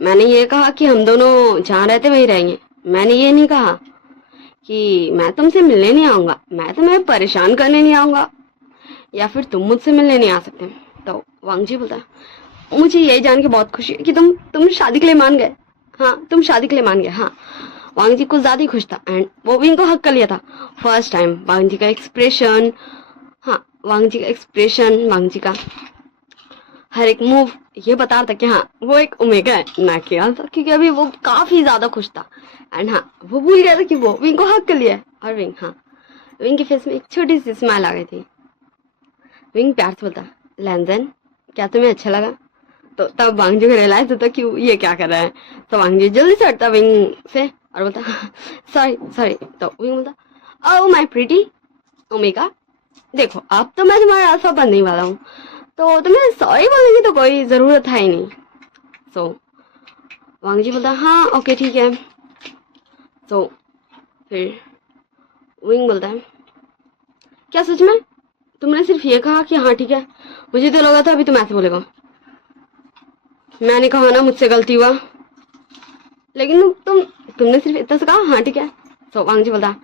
मैंने ये कहा कि हम दोनों जहाँ रहते वहीं रहेंगे, मैंने ये नहीं कहा कि मैं तुमसे मिलने नहीं आऊंगा, मैं तुम्हें परेशान करने नहीं आऊंगा या फिर तुम मुझसे मिलने नहीं आ सकते। तो वांग जी बोलता मुझे यही जान के बहुत खुशी है कि तुम शादी के लिए मान गए। हाँ तुम शादी के लिए मान गए। हाँ वांग जी कुछ ज्यादा ही खुश था एंड वो विंग को हक कर लिया था फर्स्ट टाइम। वांग जी का एक्सप्रेशन, हाँ वांग जी का एक्सप्रेशन, वांग जी का हर एक मूव ये बता रहा था कि हाँ वो एक ओमेगा है ना कि अल्फा, क्योंकि अभी वो काफी ज्यादा खुश था एंड हाँ वो भूल गया था कि वो विंग को हक कर लिया है। और विंग, हाँ विंग के फेस में एक छोटी सी स्माइल आ गई थी। विंग प्यार से बोलता लैंजन क्या तुम्हें अच्छा लगा। तो तब वांगजी को रियलाइज होता कि ये क्या कर रहा है। तो वांगजी जल्दी से हटता विंग से और बोलता सॉरी सॉरी। तो विंग बोलता ओह माय प्रीटी ओमेगा, देखो अब तो मैं तुम्हारा अल्फा बनने वाला हूँ, तो तुम्हें सॉरी बोलने की तो कोई जरूरत है ही नहीं। सो वांगजी बोलता हाँ ओके ठीक है। तो फिर विंग बोलता है क्या सच में तुमने सिर्फ ये कहा कि हाँ ठीक है, मुझे तो लगा था अभी तुम ऐसे बोलेगा। मैंने कहा ना मुझसे गलती हुआ, लेकिन तुमने सिर्फ इतना सा कहा हाँ ठीक है। तो वांग जी बोलता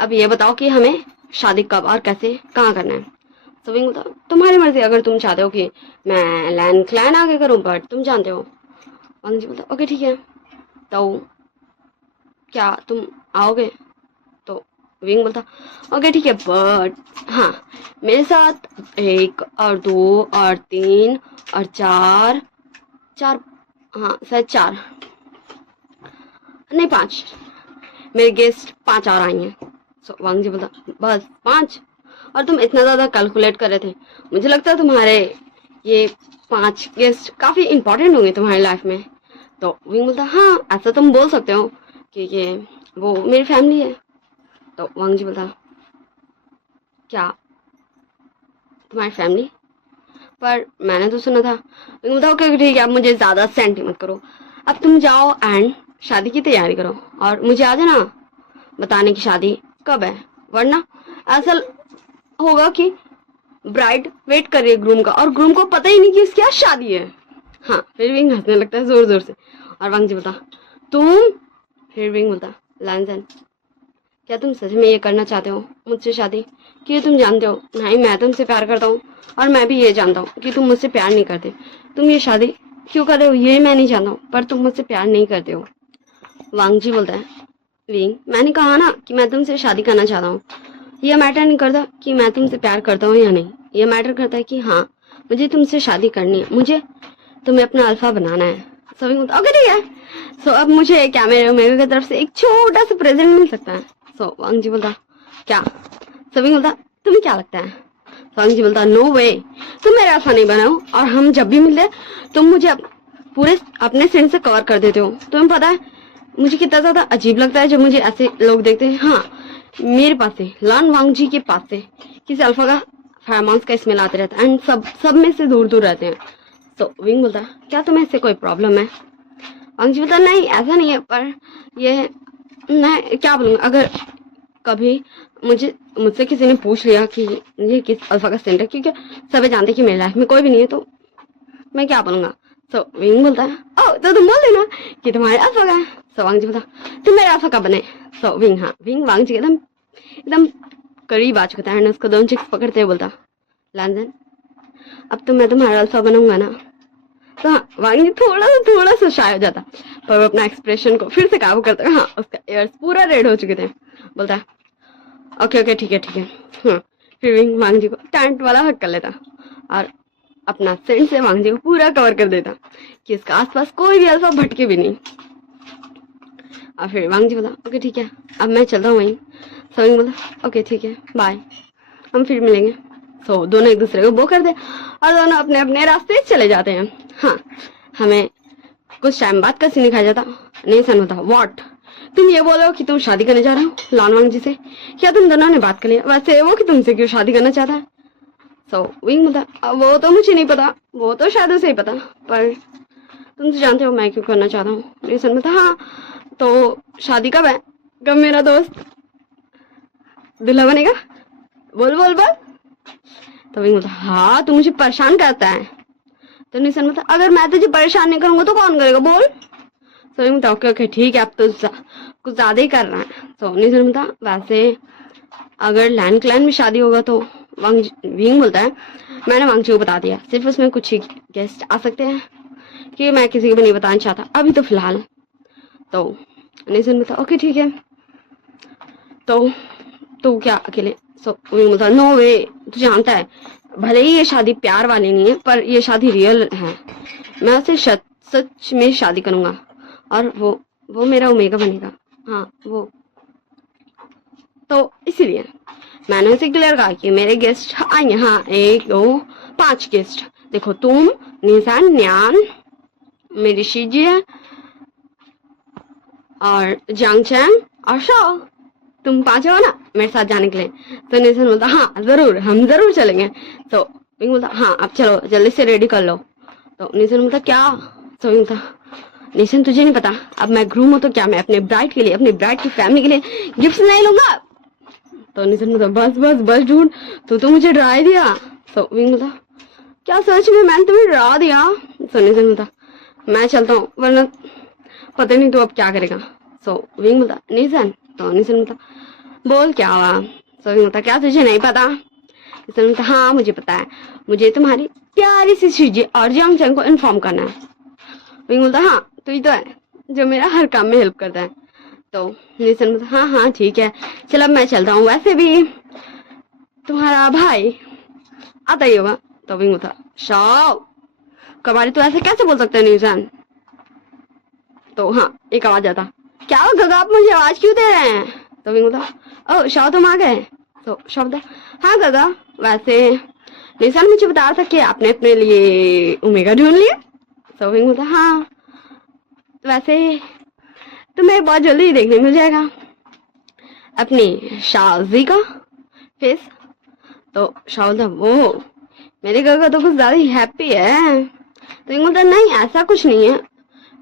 अब ये बताओ कि हमें शादी कब और कैसे कहाँ करना है। तो विंग बोलता तुम्हारी मर्जी, अगर तुम चाहते हो कि मैं लैंड क्लैन आगे करूँ बट तुम जानते हो। वांग जी बोलता ओके ठीक है, तो क्या तुम आओगे। तो विंग बोलता ओके ठीक है बट हाँ मेरे साथ 1 और 2 और 3 और 4 4, हाँ शायद 4 नहीं 5, मेरे गेस्ट 5 और आई हैं। सो वांग जी बोलता बस 5, और तुम इतना ज्यादा कैलकुलेट कर रहे थे, मुझे लगता है तुम्हारे ये 5 गेस्ट काफी इंपॉर्टेंट होंगे तुम्हारी लाइफ में। तो विंग बोलता हाँ ऐसा तुम बोल सकते हो कि ये वो मेरी फैमिली है। तो वांग जी बोलता क्या तुम्हारी फैमिली, पर मैंने तो सुना था। विंग बोलता ओके ठीक है, अब मुझे ज्यादा सेंटी मत करो, अब तुम जाओ एंड शादी की तैयारी करो और मुझे आ जाना बताने की शादी कब है, वरना ऐसा होगा कि ब्राइड वेट कर रही है ग्रूम का और ग्रूम को पता ही नहीं कि इसकी आज शादी है। हाँ फिर विंग हंसने लगता है जोर जोर से और वांग जी बोलता तुम, फिर विंग बोलता लैंसन क्या तुम सच में ये करना चाहते हो मुझसे शादी? कि ये तुम जानते हो नहीं मैं तुमसे प्यार करता हूँ, और मैं भी ये जानता हूँ कि तुम मुझसे प्यार नहीं करते। तुम ये शादी क्यों कर रहे हो ये मैं नहीं जानता हूँ, पर तुम मुझसे प्यार नहीं करते हो। वांग जी बोलता है, विंग मैंने कहा ना कि मैं तुमसे शादी करना चाहता हूँ। यह मैटर नहीं करता कि मैं तुमसे प्यार करता हूँ या नहीं, यह मैटर करता है कि हाँ मुझे तुमसे शादी करनी है, मुझे तुम्हें अपना अल्फा बनाना है। सभी बोलता ओके ठीक है। सो अब मुझे क्या मेरे मेरे की तरफ से एक छोटा सा प्रेजेंट मिल सकता है? सो वांग जी बोलता क्या? सभी बोलता तुम्हें क्या लगता है? वांग जी बोलता नो वे, तुम मेरा अल्फा नहीं बनाओ, और हम जब भी मिलते तुम मुझे पूरे अपने सिर से कवर कर देते हो। तुम्हें पता है मुझे कितना ज्यादा अजीब लगता है जब मुझे ऐसे लोग देखते हैं। हाँ मेरे पास से लान वांग जी के पास से किसी अल्फा का फेरोमोन्स का स्मेल आते रहता है, एंड सब में से दूर दूर रहते हैं। तो विंग बोलता क्या तुम्हें इससे कोई प्रॉब्लम है? वांग जी बोलता नहीं ऐसा नहीं है, पर ये मैं क्या बोलूँगा, अगर कभी मुझसे किसी ने पूछ लिया कि ये किस अल्फा का सेंट है, क्योंकि सभी जानते कि मेरी लाइफ में कोई भी नहीं है, तो मैं क्या बोलूंगा। सो विंग बोलता है ओ तो तुम बोल देना कि तुम्हारे अल्फा का है। सो वांग जी बोलता तुम मेरे अल्फा का बने। सो विंग हाँ विंग वांग जी एकदम एकदम करीब आ चुका है, उसको दोनों चिक्स पकड़ते हुए बोलता लैंडन अब तो मैं तुम्हारा अल्फा बनूंगा ना? तो हाँ वांग जी थोड़ा सा शाय हो जाता, पर वो अपना एक्सप्रेशन को फिर से काबू करता है। हाँ उसका एयर्स पूरा रेड हो चुके थे। बोलता है ओके ठीक है। फिर विंग वांग जी को टैंट वाला हक कर लेता और अपना सेंट से वांग जी को पूरा कवर कर देता कि इसका आसपास कोई भी अल्फा भटके भी नहीं। और फिर वांग जी बोला ओके ठीक है अब मैं चलता हूँ वहीं। सो विंग बोला ओके ठीक है बाय, हम फिर मिलेंगे। सो दोनों एक दूसरे को बो कर दे और दोनों अपने अपने रास्ते चले जाते हैं। हाँ हमें कुछ टाइम बाद का सीन दिखाया जाता। नहीं सन होता व्हाट, तुम ये बोलो कि तुम शादी करने जा रहे हो लान वांग जी से? क्या तुम दोनों ने बात कर लिया? वैसे वो कि तुमसे क्यों शादी करना चाहता है? सो विंग बोलता वो तो मुझे नहीं पता, वो तो शायद उसे ही पता, पर तुम तो जानते हो मैं क्यों करना चाहता हूँ। रीसन बोलता हाँ तो शादी कब है? कब मेरा दोस्त दूल्हा बनेगा? बोल बोल बोल। तो विंग बोलता हाँ तू मुझे परेशान करता है। तो निशन बोलता अगर मैं तुझे परेशान नहीं करूंगा तो कौन करेगा बोल। तो विंग बोलता ओके ठीक है अब तो कुछ ज्यादा ही कर रहा है। तो निशन बोलता वैसे अगर लैंड क्लैन में शादी होगा तो विंग बोलता है मैंने वांग जी को बता दिया, सिर्फ उसमें कुछ ही गेस्ट आ सकते हैं कि मैं किसी को भी नहीं बताना चाहता अभी तो फिलहाल। तो निशन बोलता ओके ठीक है तो क्या अकेले? सो विंग बोलता नो वे, तू जानता है भले ही ये शादी प्यार वाली नहीं है पर ये शादी रियल है, मैं उससे सच में शादी करूंगा और वो मेरा ओमेगा बनेगा। हाँ वो तो इसीलिए मैंने उसे क्लियर कहा कि मेरे गेस्ट आएंगे। हाँ 1 2 5 गेस्ट, देखो तुम निशान न्यान मेरी शीजी और जांग चैंग और शो, तुम 5 हो ना मेरे साथ जाने के लिए? तो निशान बोलता हाँ जरूर हम जरूर चलेंगे। तो विंग बोलता हाँ अब चलो जल्दी से रेडी कर लो। तो निशान बोलता क्या? तो विंग बोलता निशान तुझे नहीं पता अब मैं ग्रूम हूँ तो क्या मैं अपने ब्राइड के लिए अपनी ब्राइड की फैमिली के लिए गिफ्ट नहीं लूंगा? तो निशन बोलता बस ढूंढ तो मुझे डरा ही दिया। तो विंग बोलता क्या सच में मैंने तुम्हें डरा दिया? तो निशन बोलता मैं चलता हूँ वरना पता नहीं तू अब क्या करेगा। सो विंग बोलता निशन। तो निशन बोलता बोल क्या हुआ? सो विंग बोलता क्या तुझे नहीं पता? निशन बोलता हाँ मुझे पता है, मुझे तुम्हारी प्यारी सी शीजी और जांग चैंग को इन्फॉर्म करना है। विंग बोलता हाँ तू ही तो है जो मेरा हर काम में हेल्प करता है। तो निशन बोलता हाँ ठीक है चल अब मैं चलता हूँ, वैसे भी तुम्हारा भाई आता ही होगा। तो विंग बोलता शाओ कबाड़ी तो ऐसे कैसे बोल सकते हैं निशन? तो हाँ एक आवाज आता क्या हो गगा आप मुझे आवाज क्यों दे रहे हैं? तो विंग बोलता ओ शाओ तुम आ गए? तो शाओ बोलता हाँ गगा वैसे निशन मुझे बता था कि आपने अपने लिए ओमेगा ढूंढ लिया। तो विंग बोलता हाँ वैसे तुम्हें बहुत जल्दी ही देखने मिल जाएगा अपनी शाजी का फेस। तो शाह वो मेरे घर का तो कुछ ज्यादा ही हैप्पी है। तो ये बोलता नहीं ऐसा कुछ नहीं है,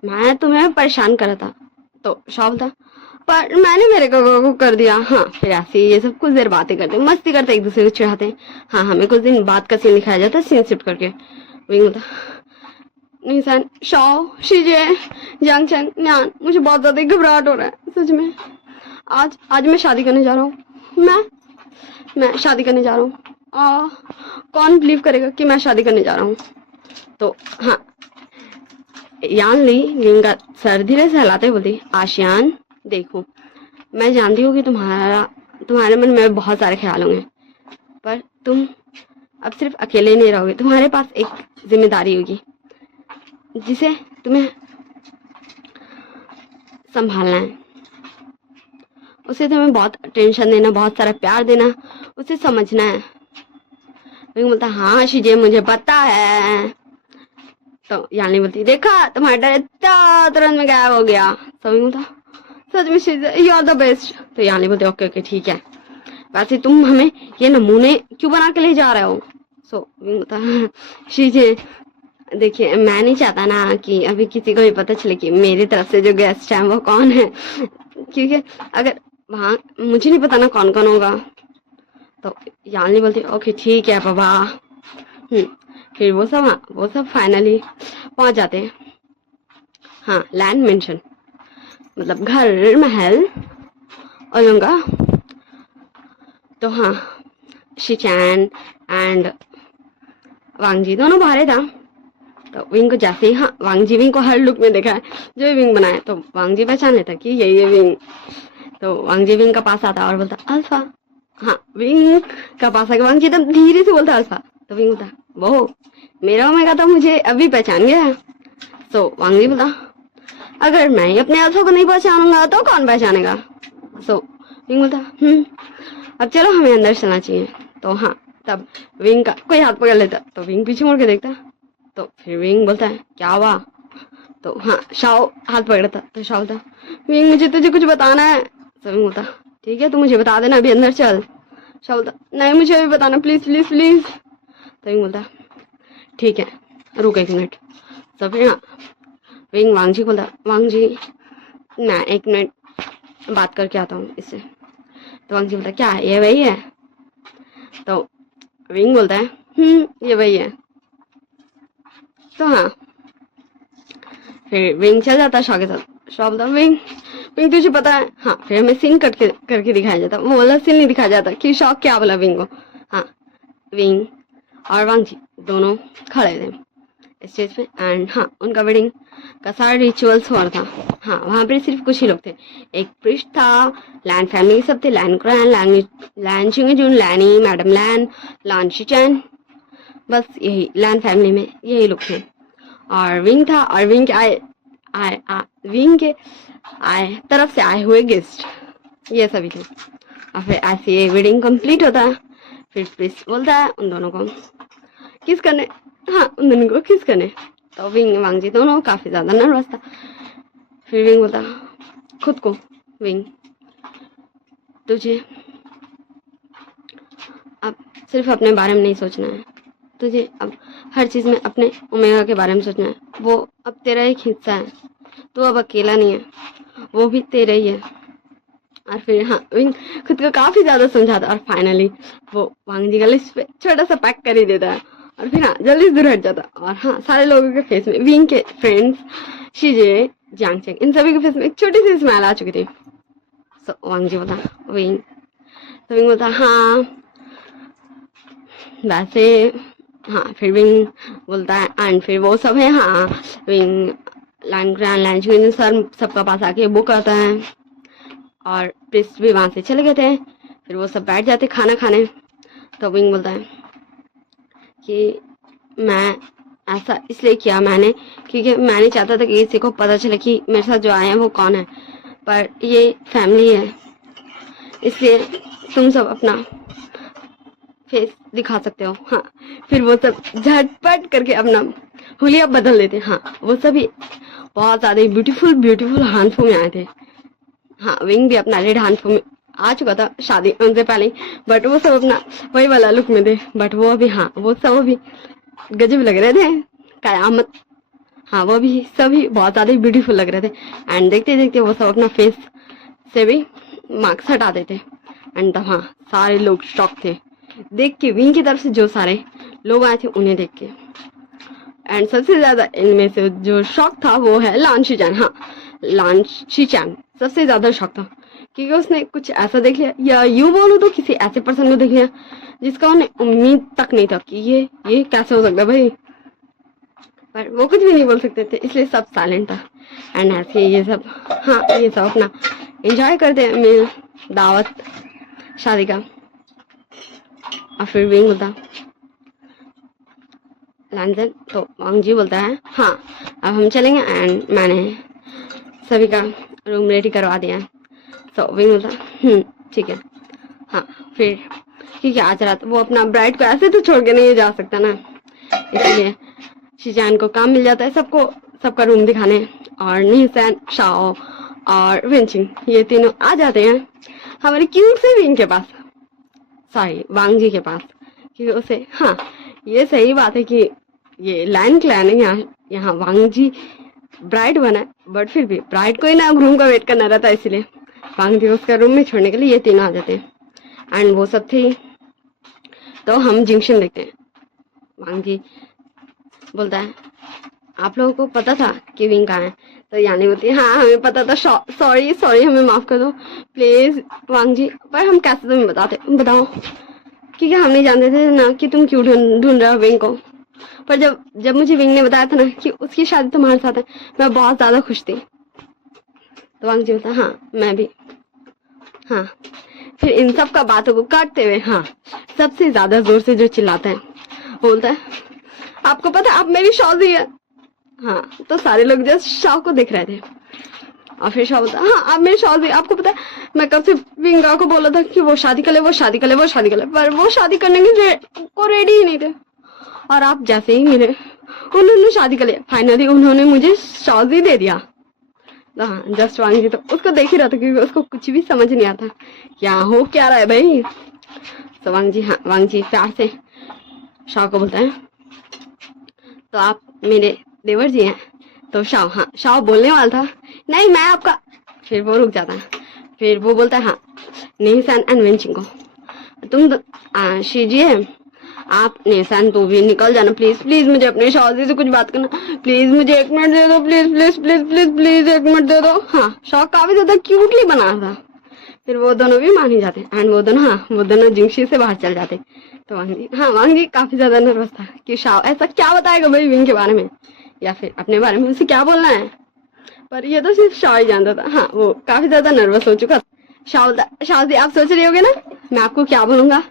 मैं तुम्हें परेशान कर रहा था। तो शाह बोलता पर मैंने मेरे काका को कर दिया। हाँ फिर ऐसे ये सब कुछ देर बातें करते मस्ती करते एक दूसरे को चिढ़ाते। हाँ हमें कुछ दिन बाद का सीन दिखाया जाता है सीन शिफ्ट करके। वही बोलता निशान शाओ शीजे जांग चैंग न्यान मुझे बहुत ज्यादा घबराहट हो रहा है सच में, आज आज मैं शादी करने जा रहा हूँ। मैं शादी करने जा रहा हूँ। कौन बिलीव करेगा कि मैं शादी करने जा रहा हूँ? तो हाँ, यान ली विंग का सर धीरे से हिलाते बोलती, आशियान देखो, मैं जानती हूँ कि तुम्हारे मन में बहुत सारे ख्याल होंगे, पर तुम अब सिर्फ अकेले नहीं रहोगे। तुम्हारे पास एक जिम्मेदारी होगी जिसे तुम्हें संभालना है। उसे तुम्हें बहुत टेंशन देना, बहुत सारा प्यार देना, उसे समझना है। विंग बोलता, हाँ शीजे मुझे पता है। तो यानी बोलती, देखा तुम्हारा डर इतना तुरंत में गायब हो गया। तो विंग बोलता, सच में शीजे यू आर द बेस्ट। तो यानी बोलते, ओके ओके ठीक है, वैसे तुम हमें ये नमूने क्यों बना के ले जा रहे हो? सो विंग बोलता, शीजे देखिए, मैं नहीं चाहता ना कि अभी किसी को भी पता चले कि मेरी तरफ से जो गेस्ट है वो कौन है, क्योंकि अगर वहाँ मुझे नहीं पता ना कौन कौन होगा। तो यानी बोलती, ओके ठीक है पापा। फिर वो सब फाइनली पहुंच जाते हैं। हाँ, लैंड मेंशन मतलब घर महल और लूंगा। तो हाँ, शिचैन एंड वांगजी दोनों बाहर था। तो विंग को जैसे ही, हाँ वांगजी विंग को हर लुक में देखा है जो भी विंग बनाया, तो वांगजी पहचान लेता कि यही है विंग। तो वांगजी विंग का पास आता और बोलता, अल्फा। हाँ, विंग का पास आके वांगजी एकदम धीरे से बोलता, अल्फा। तो विंग बोलता, वो मेरा ओमेगा तो मुझे अभी पहचान गया है। तो वांगजी बोलता, अगर मैं ही अपने अल्फा को नहीं पहचानूंगा तो कौन पहचानेगा? सो विंग बोलता, अब चलो हमें अंदर चलना चाहिए। तो हाँ, तब विंग का कोई हाथ पकड़ लेता, तो विंग पीछे मुड़ के देखता। तो फिर विंग बोलता है, क्या हुआ? तो हाँ, शाओ हाथ पकड़ता। तो शाओ बोलता, विंग मुझे तुझे कुछ बताना है। तो विंग बोलता, ठीक है, तू मुझे बता देना, अभी अंदर चल। शाओ बोलता, नहीं मुझे अभी बताना, प्लीज प्लीज प्लीज। तो विंग बोलता, ठीक है, रुक एक मिनट। तो फिर हाँ, विंग वांगजी बोलता, वांगजी मैं 1 मिनट बात करके आता हूँ इससे। तो वांगजी बोलता, क्या ये वही है? तो विंग बोलता है, ये वही है। तो हाँ, फिर विंग चल जाता शॉ के साथ। शॉ बोलता, विंग विंग तुझे पता है? हाँ, फिर हमें सीन करके दिखाया जाता, वो वाला सीन नहीं दिखाया जाता कि शॉ क्या बोला विंग को। हाँ, विंग और वांगजी दोनों खड़े थे स्टेज पे एंड हाँ, उनका वेडिंग का सारा रिचुअल्स हो रहा था। हाँ, वहाँ पे सिर्फ कुछ ही लोग थे। एक प्रिस्ट था, लैन फैमिली सब थे, लैन क्रैन, लैन चिंगजुन, लैनी, मैडम लैन, लान शिचैन, बस यही लैन फैमिली में यही लोग थे। और विंग था, और विंग के विंग के तरफ से आए हुए गेस्ट ये सभी थे। और फिर ऐसे ये वेडिंग कंप्लीट होता है। फिर प्रिंस बोलता है उन दोनों को किस करने। हाँ, उन दोनों को किस करने। तो विंग वांगजी दोनों काफी ज्यादा नर्वस था। फिर विंग बोलता खुद को, विंग तुझे अब सिर्फ अपने बारे में नहीं सोचना है, तुझे अब हर चीज में अपने ओमेगा के बारे में सोचना है। वो अब तेरा एक हिस्सा है, तू अब अकेला नहीं है, वो भी तेरा ही है। और फिर हाँ, विंग खुद को काफी ज्यादा समझाता और फाइनली वो वांगजी का लिस्ट पे छोटा सा पैक कर ही देता है। और फिर हाँ, जल्दी दूर हट जाता। और हाँ, सारे लोगों के फेस में, विंग के फ्रेंड्स शीजे, जांगचेंग, इन सभी के फेस में एक छोटी सी स्माइल आ चुकी थी। सो वांगजी बोला विंग। तो विंग बोलता हाँ वैसे हाँ। फिर विंग बोलता है एंड फिर वो सब है हाँ, विंग लैंड सर सबका पास आके बुक करता है और प्रिस्ट भी वहां से चले गए थे। फिर वो सब बैठ जाते खाना खाने। तो विंग बोलता है कि मैं ऐसा इसलिए किया मैंने क्योंकि मैं नहीं चाहता था कि किसी को पता चले कि मेरे साथ जो आए हैं वो कौन है, पर ये फैमिली है, इसलिए तुम सब अपना फेस दिखा सकते हो। हाँ, फिर वो सब झटपट करके अपना हुलिया बदल देते। हाँ, वो सभी बहुत ज्यादा ब्यूटीफुल हानफो में आए थे। हाँ, विंग भी अपना रेड हानफो में आ चुका था शादी उनसे पहले, बट वो सब अपना वही वाला लुक में थे। बट वो अभी हाँ, वो सब अभी गजब लग रहे थे, कयामत। हाँ, वो भी सभी बहुत ज्यादा ब्यूटीफुल लग रहे थे। एंड देखते देखते वो सब अपना फेस से भी मार्क्स हटा देते। एंड तब हाँ, सारे लोग शॉक थे देख के, विंग की तरफ से जो सारे लोग आए थे उन्हें देख के। एंड सबसे ज्यादा इनमें से जो शॉक था वो है लान शीचैन। हाँ, लान शीचैन सबसे ज्यादा शॉक था क्योंकि उसने कुछ ऐसा देख लिया, या यूं बोलूं तो किसी ऐसे पर्सन को देख लिया जिसका उन्हें उम्मीद तक नहीं था कि ये कैसे हो सकता है भाई। पर वो कुछ भी नहीं बोल सकते थे, इसलिए सब साइलेंट था। एंड ऐसे ये सब, हाँ ये सब अपना एंजॉय करते हैं मेल दावत शादी का। और फिर विंग होता लैंजन, तो वांग जी बोलता है हाँ अब हम चलेंगे, एंड मैंने सभी का रूम रेडी करवा दिया है। तो विंग बोलता ठीक है। हाँ फिर क्योंकि आज रात वो अपना ब्राइड को ऐसे तो छोड़ के नहीं जा सकता ना, इसलिए शिजान को काम मिल जाता है सबका रूम दिखाने। और निहसन, शाओ और विंचिंग ये तीनों आ जाते हैं हमारे क्यूट से विंग के पास, सॉरी वांग जी के पास। क्योंकि उसे, हाँ ये सही बात है कि ये लाइन क्लैन है, यहाँ वांग जी ब्राइड बना है, बट फिर भी ब्राइड को ही ना रूम का वेट करना रहता है, इसलिए वांग जी उसका रूम में छोड़ने के लिए ये तीनों आ जाते हैं। एंड वो सब थे। तो हम जंक्शन देखते हैं। वांग जी बोलता है आप लोगों को पता था कि विंग कहाँ है? तो यानी बोलती है हाँ हमें पता था, सॉरी हमें माफ कर दो प्लीज वांग जी, पर हम कैसे तुम्हें बताओ क्योंकि हम नहीं जानते थे ना कि तुम क्यों ढूंढ रहे हो विंग को। पर जब मुझे विंग ने बताया था ना कि उसकी शादी तुम्हारे साथ है, मैं बहुत ज्यादा खुश थी। तो वांग जी बोलता हाँ मैं भी। हाँ फिर इन सब का बातों को काटते हुए हाँ सबसे ज्यादा जोर से जो चिल्लाता है बोलता है आपको पता है आप मेरी शादी है। हाँ तो सारे लोग जस्ट शाह को देख रहे थे। और फिर शाह बोलता हाँ आप मेरी शादी, आपको पता है मैं कब से विंगा को बोला था कि वो शादी कर ले, पर वो शादी करने को रेडी ही नहीं थे। और आप जैसे ही मिले उन्होंने शादी कर लिया, फाइनली उन्होंने मुझे शादी दे दिया। हाँ जस्ट वांग जी तो उसको देख ही रहा था क्योंकि उसको कुछ भी समझ नहीं आता क्या हो क्या रहा है भाई। तो वांग जी प्यार से शाह को बोलता है तो आप मेरे देवर जी हैं। तो शाह बोलने वाला था नहीं मैं आपका, फिर वो रुक जाता है। फिर वो बोलता है हाँ निहसन एंड विंचिंग को तुम शीजिए आप निहसन तो भी निकल जाना प्लीज मुझे अपने शादी से कुछ बात करना, प्लीज मुझे 1 मिनट दे दो, प्लीज 1 मिनट दे दो। हाँ शाह काफी ज्यादा क्यूटली बना था। फिर वो दोनों भी मान ही जाते एंड वो दोनों जिंगशी से बाहर चल जाते। तो वांग जी काफी ज्यादा नर्वस था कि शाह ऐसा क्या बताएगा भाई विंग के बारे में या फिर अपने बारे में उसे क्या बोलना है, पर ये तो सिर्फ शाह ही जानता था। हाँ वो काफी ज्यादा नर्वस हो चुका था। शाह जी आप सोच रहे होगे ना मैं आपको क्या बोलूंगा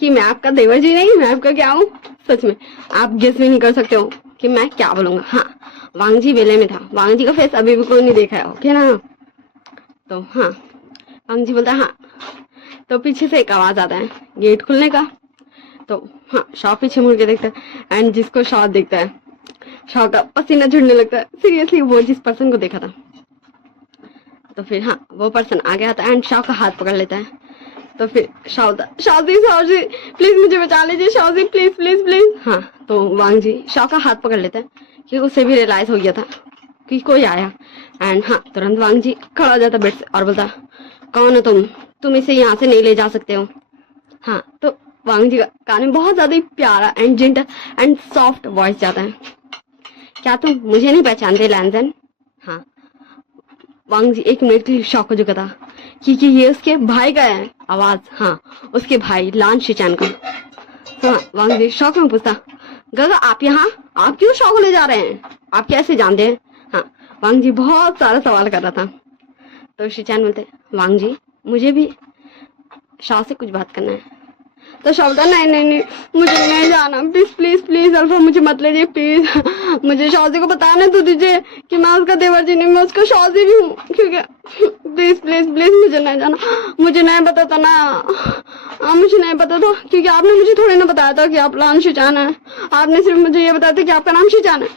कि मैं आपका देवर जी नहीं, मैं आपका क्या हूँ। सच में आप गेस भी नहीं कर सकते हो कि मैं क्या बोलूंगा। हाँ वांग जी वेले में था, वांग जी का फेस अभी भी कोई नहीं देखा है, ओके ना। तो हाँ वांग जी बोलता है हाँ। तो पीछे से एक आवाज आता है गेट खुलने का। तो हाँ शाह पीछे मुड़ के देखता है एंड जिसको शाह देखता है शाह का पसीना छूटने लगता है, सीरियसली वो जिस पर्सन को देखा था। तो फिर हाँ वो पर्सन आ गया था एंड शाह का हाथ पकड़ लेता है। तो फिर शाह जी प्लीज मुझे बचा लीजिए, शाह जी प्लीज। हाँ तो वांग जी शाह का हाथ पकड़ लेता है क्योंकि उसे भी रियलाइज हो गया था कि कोई आया। एंड हाँ तुरंत वांग जी खड़ा हो जाता बेड से और बोलता कौन हो तुम इसे यहाँ से नहीं ले जा सकते हो। हाँ तो वांग जी का कान में बहुत ज्यादा प्यारा and gentle and soft voice जाता है क्या तुम मुझे नहीं पहचानते लैंजन। हाँ वांग जी 1 मिनट के लिए शॉक हो चुका था क्योंकि ये उसके भाई का है आवाज। हाँ उसके भाई लान शिचान का। तो हाँ वांग जी शॉक में पूछता गगा आप यहाँ, आप क्यों शॉक को ले जा रहे हैं, आप कैसे जानते हैं। हाँ वांग जी बहुत सारा सवाल कर रहा था। तो शिचान बोलते वांग जी मुझे भी शाह से कुछ बात करना है। तो शाह बोलता नहीं मुझे नहीं जाना, प्लीज अल्फा मुझे मत ले जाइए प्लीज, मुझे शादी को बताने तो दीजिए कि मैं उसका देवर जी नहीं, मैं उसका शादी भी हूँ क्योंकि प्लीज मुझे नहीं जाना। मुझे नहीं पता था ना, मुझे नहीं पता था क्योंकि आपने मुझे थोड़ी ना बताया था कि आप लान शिचान है, आपने सिर्फ मुझे ये बताया था कि आपका नाम शिचान है।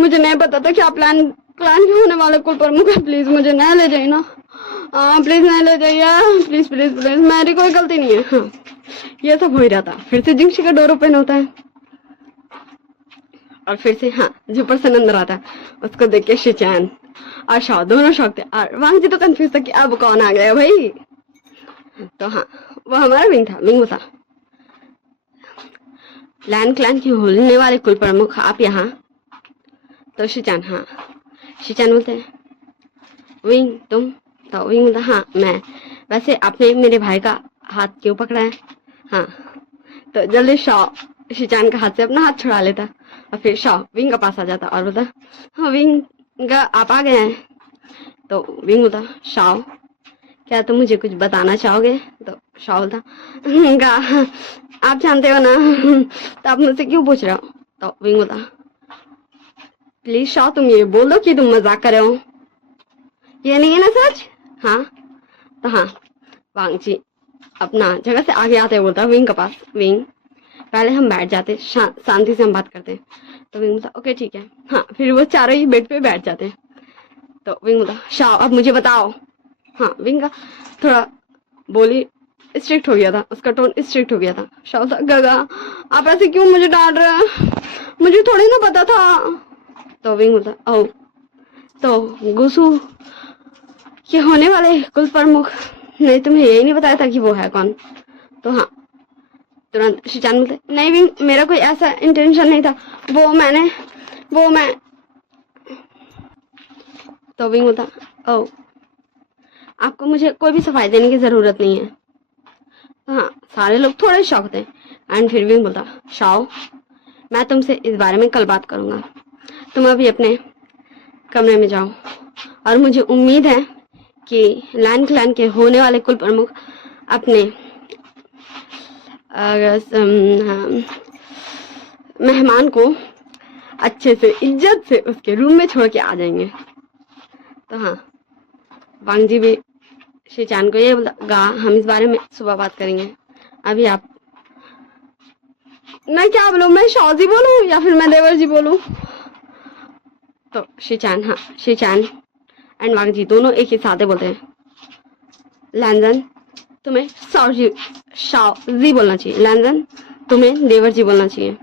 मुझे नहीं पता था कि आप प्लान के होने वाले कुल प्रमुख है, प्लीज मुझे नहीं ले जाइए ना, प्लीज नहीं ले जाइए प्लीज मेरी कोई गलती नहीं है। हाँ ये सब हो ही रहा था। फिर से जिंगशी का डोर ओपन होता है और फिर से हाँ जो पर्सन अंदर आता है उसको देख के शिचान और शाह दोनों शौक थे और वांग जी तो कंफ्यूज था कि अब कौन आ गया भाई। तो हाँ वो हमारा विंग था। लैंड क्लैन की होने वाले कुल प्रमुख आप यहाँ। तो शिचान हाँ शिचान बोलते हैं विंग तो विंग बोलता हाँ मैं, वैसे आपने मेरे भाई का हाथ क्यों पकड़ा है? हाँ, तो जल्दी शाओ शिचान का हाथ से अपना हाथ छुड़ा लेता और फिर शाओ विंग के पास आ जाता और बोलता हाँ विंग आप आ गए हैं। तो विंग बोलता शाओ क्या तुम मुझे कुछ बताना चाहोगे? तो शाओ बोलता गा आप जानते हो ना तो आप मुझसे क्यों पूछ रहे हो? तो विंग बोलता प्लीज शाओ तुम ये बोल दो कि तुम मजाक कर रहे हो, ये नहीं है ना सच? हाँ तो हाँ, वांग जी अपना जगह से आगे आते बोलता विंग के पास, विंग पहले हम बैठ जाते, शांति से हम बात करते हैं। तो विंग बोलता ओके ठीक है। हाँ, फिर वो चारों ही बेड पे बैठ जाते हैं। तो विंग बोलता शाओ अब मुझे बताओ। हाँ, विंग का थोड़ा बोली स्ट्रिक्ट हो गया था, उसका टोन स्ट्रिक्ट हो गया था। शाओ था गगा आप ऐसे क्यों मुझे डांट रहे हैं, मुझे थोड़ी ना पता था। तो विंग बोलता ओ तो गुसु के होने वाले कुल प्रमुख ने तुम्हें यही नहीं बताया था कि वो है कौन? तो हाँ, तुरंत शिचान बोलते नहीं विंग मेरा कोई ऐसा इंटेंशन नहीं था, वो मैं। तो विंग बोलता ओ आपको मुझे कोई भी सफाई देने की जरूरत नहीं है। तो हाँ, सारे लोग थोड़े शॉक थे। एंड फिर विंग बोलता शाओ मैं तुमसे इस बारे में कल बात करूंगा, तुम अभी अपने कमरे में जाओ। और मुझे उम्मीद है कि लैन क्लैन के होने वाले कुल प्रमुख अपने मेहमान को अच्छे से इज्जत से उसके रूम में छोड़ के आ जाएंगे। तो हाँ, वांग जी भी शिचान को ये बोला गा हम इस बारे में सुबह बात करेंगे, अभी आप। मैं क्या बोलूं, मैं शाओजी बोलूं या फिर मैं देवर जी बोलूं? तो शिचान, हाँ शिचान एंड वांग जी दोनों एक ही साथ बोलते हैं लैंजन तुम्हें शाओजी बोलना चाहिए, लैंजन तुम्हें देवर जी बोलना चाहिए।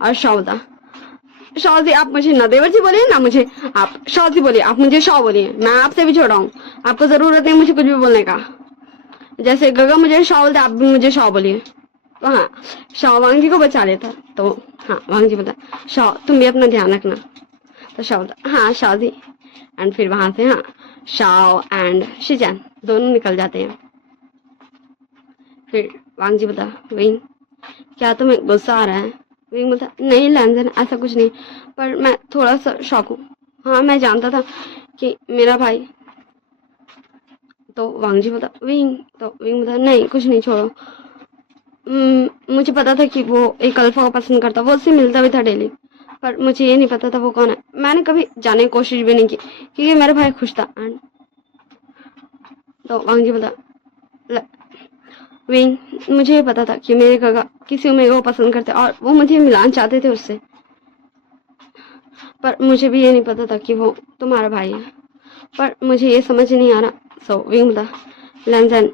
और शाओदा शाओजी आप मुझे ना देवर जी बोलिए ना मुझे आप शाओजी बोलिए, आप मुझे शाओ बोलिए, मैं आपसे भी छोड़ा हूँ, आपको जरूरत नहीं मुझे कुछ भी बोलने का। जैसे गगा मुझे शाओ बोलते आप भी मुझे शाओ बोलिए। तो हाँ, शाओ वांग जी को बचा लेता। तो हाँ, वांग जी बोलता शाओ तुम भी अपना ध्यान रखना। तो शाओ बोलता हाँ शाओ जी। एंड फिर वहां से हाँ, शाओ एंड शिचान दोनों निकल जाते हैं। फिर वांग जी बोलता विंग क्या तुम्हें गुस्सा आ रहा है? विंग बोलता नहीं लैंजन ऐसा कुछ नहीं, पर मैं थोड़ा सा शॉक हूँ। हाँ मैं जानता था कि मेरा भाई। तो वांग जी बोलता विंग, तो विंग बोलता नहीं कुछ नहीं छोड़ो, मुझे पता था कि वो एक अल्फा को पसंद करता, वो उससे मिलता भी था डेली, पर मुझे ये नहीं पता था वो कौन है। मैंने कभी जानने की कोशिश भी नहीं की क्योंकि मेरा भाई खुश था। एंड तो वांग जी बोलता विंग मुझे ये पता था कि मेरे काका किसी ओमेगा को पसंद करते और वो मुझे मिलाना चाहते थे उससे, पर मुझे भी ये नहीं पता था कि वो तुम्हारा भाई है, पर मुझे ये समझ नहीं आ रहा। सो विंग बोला लैंजन।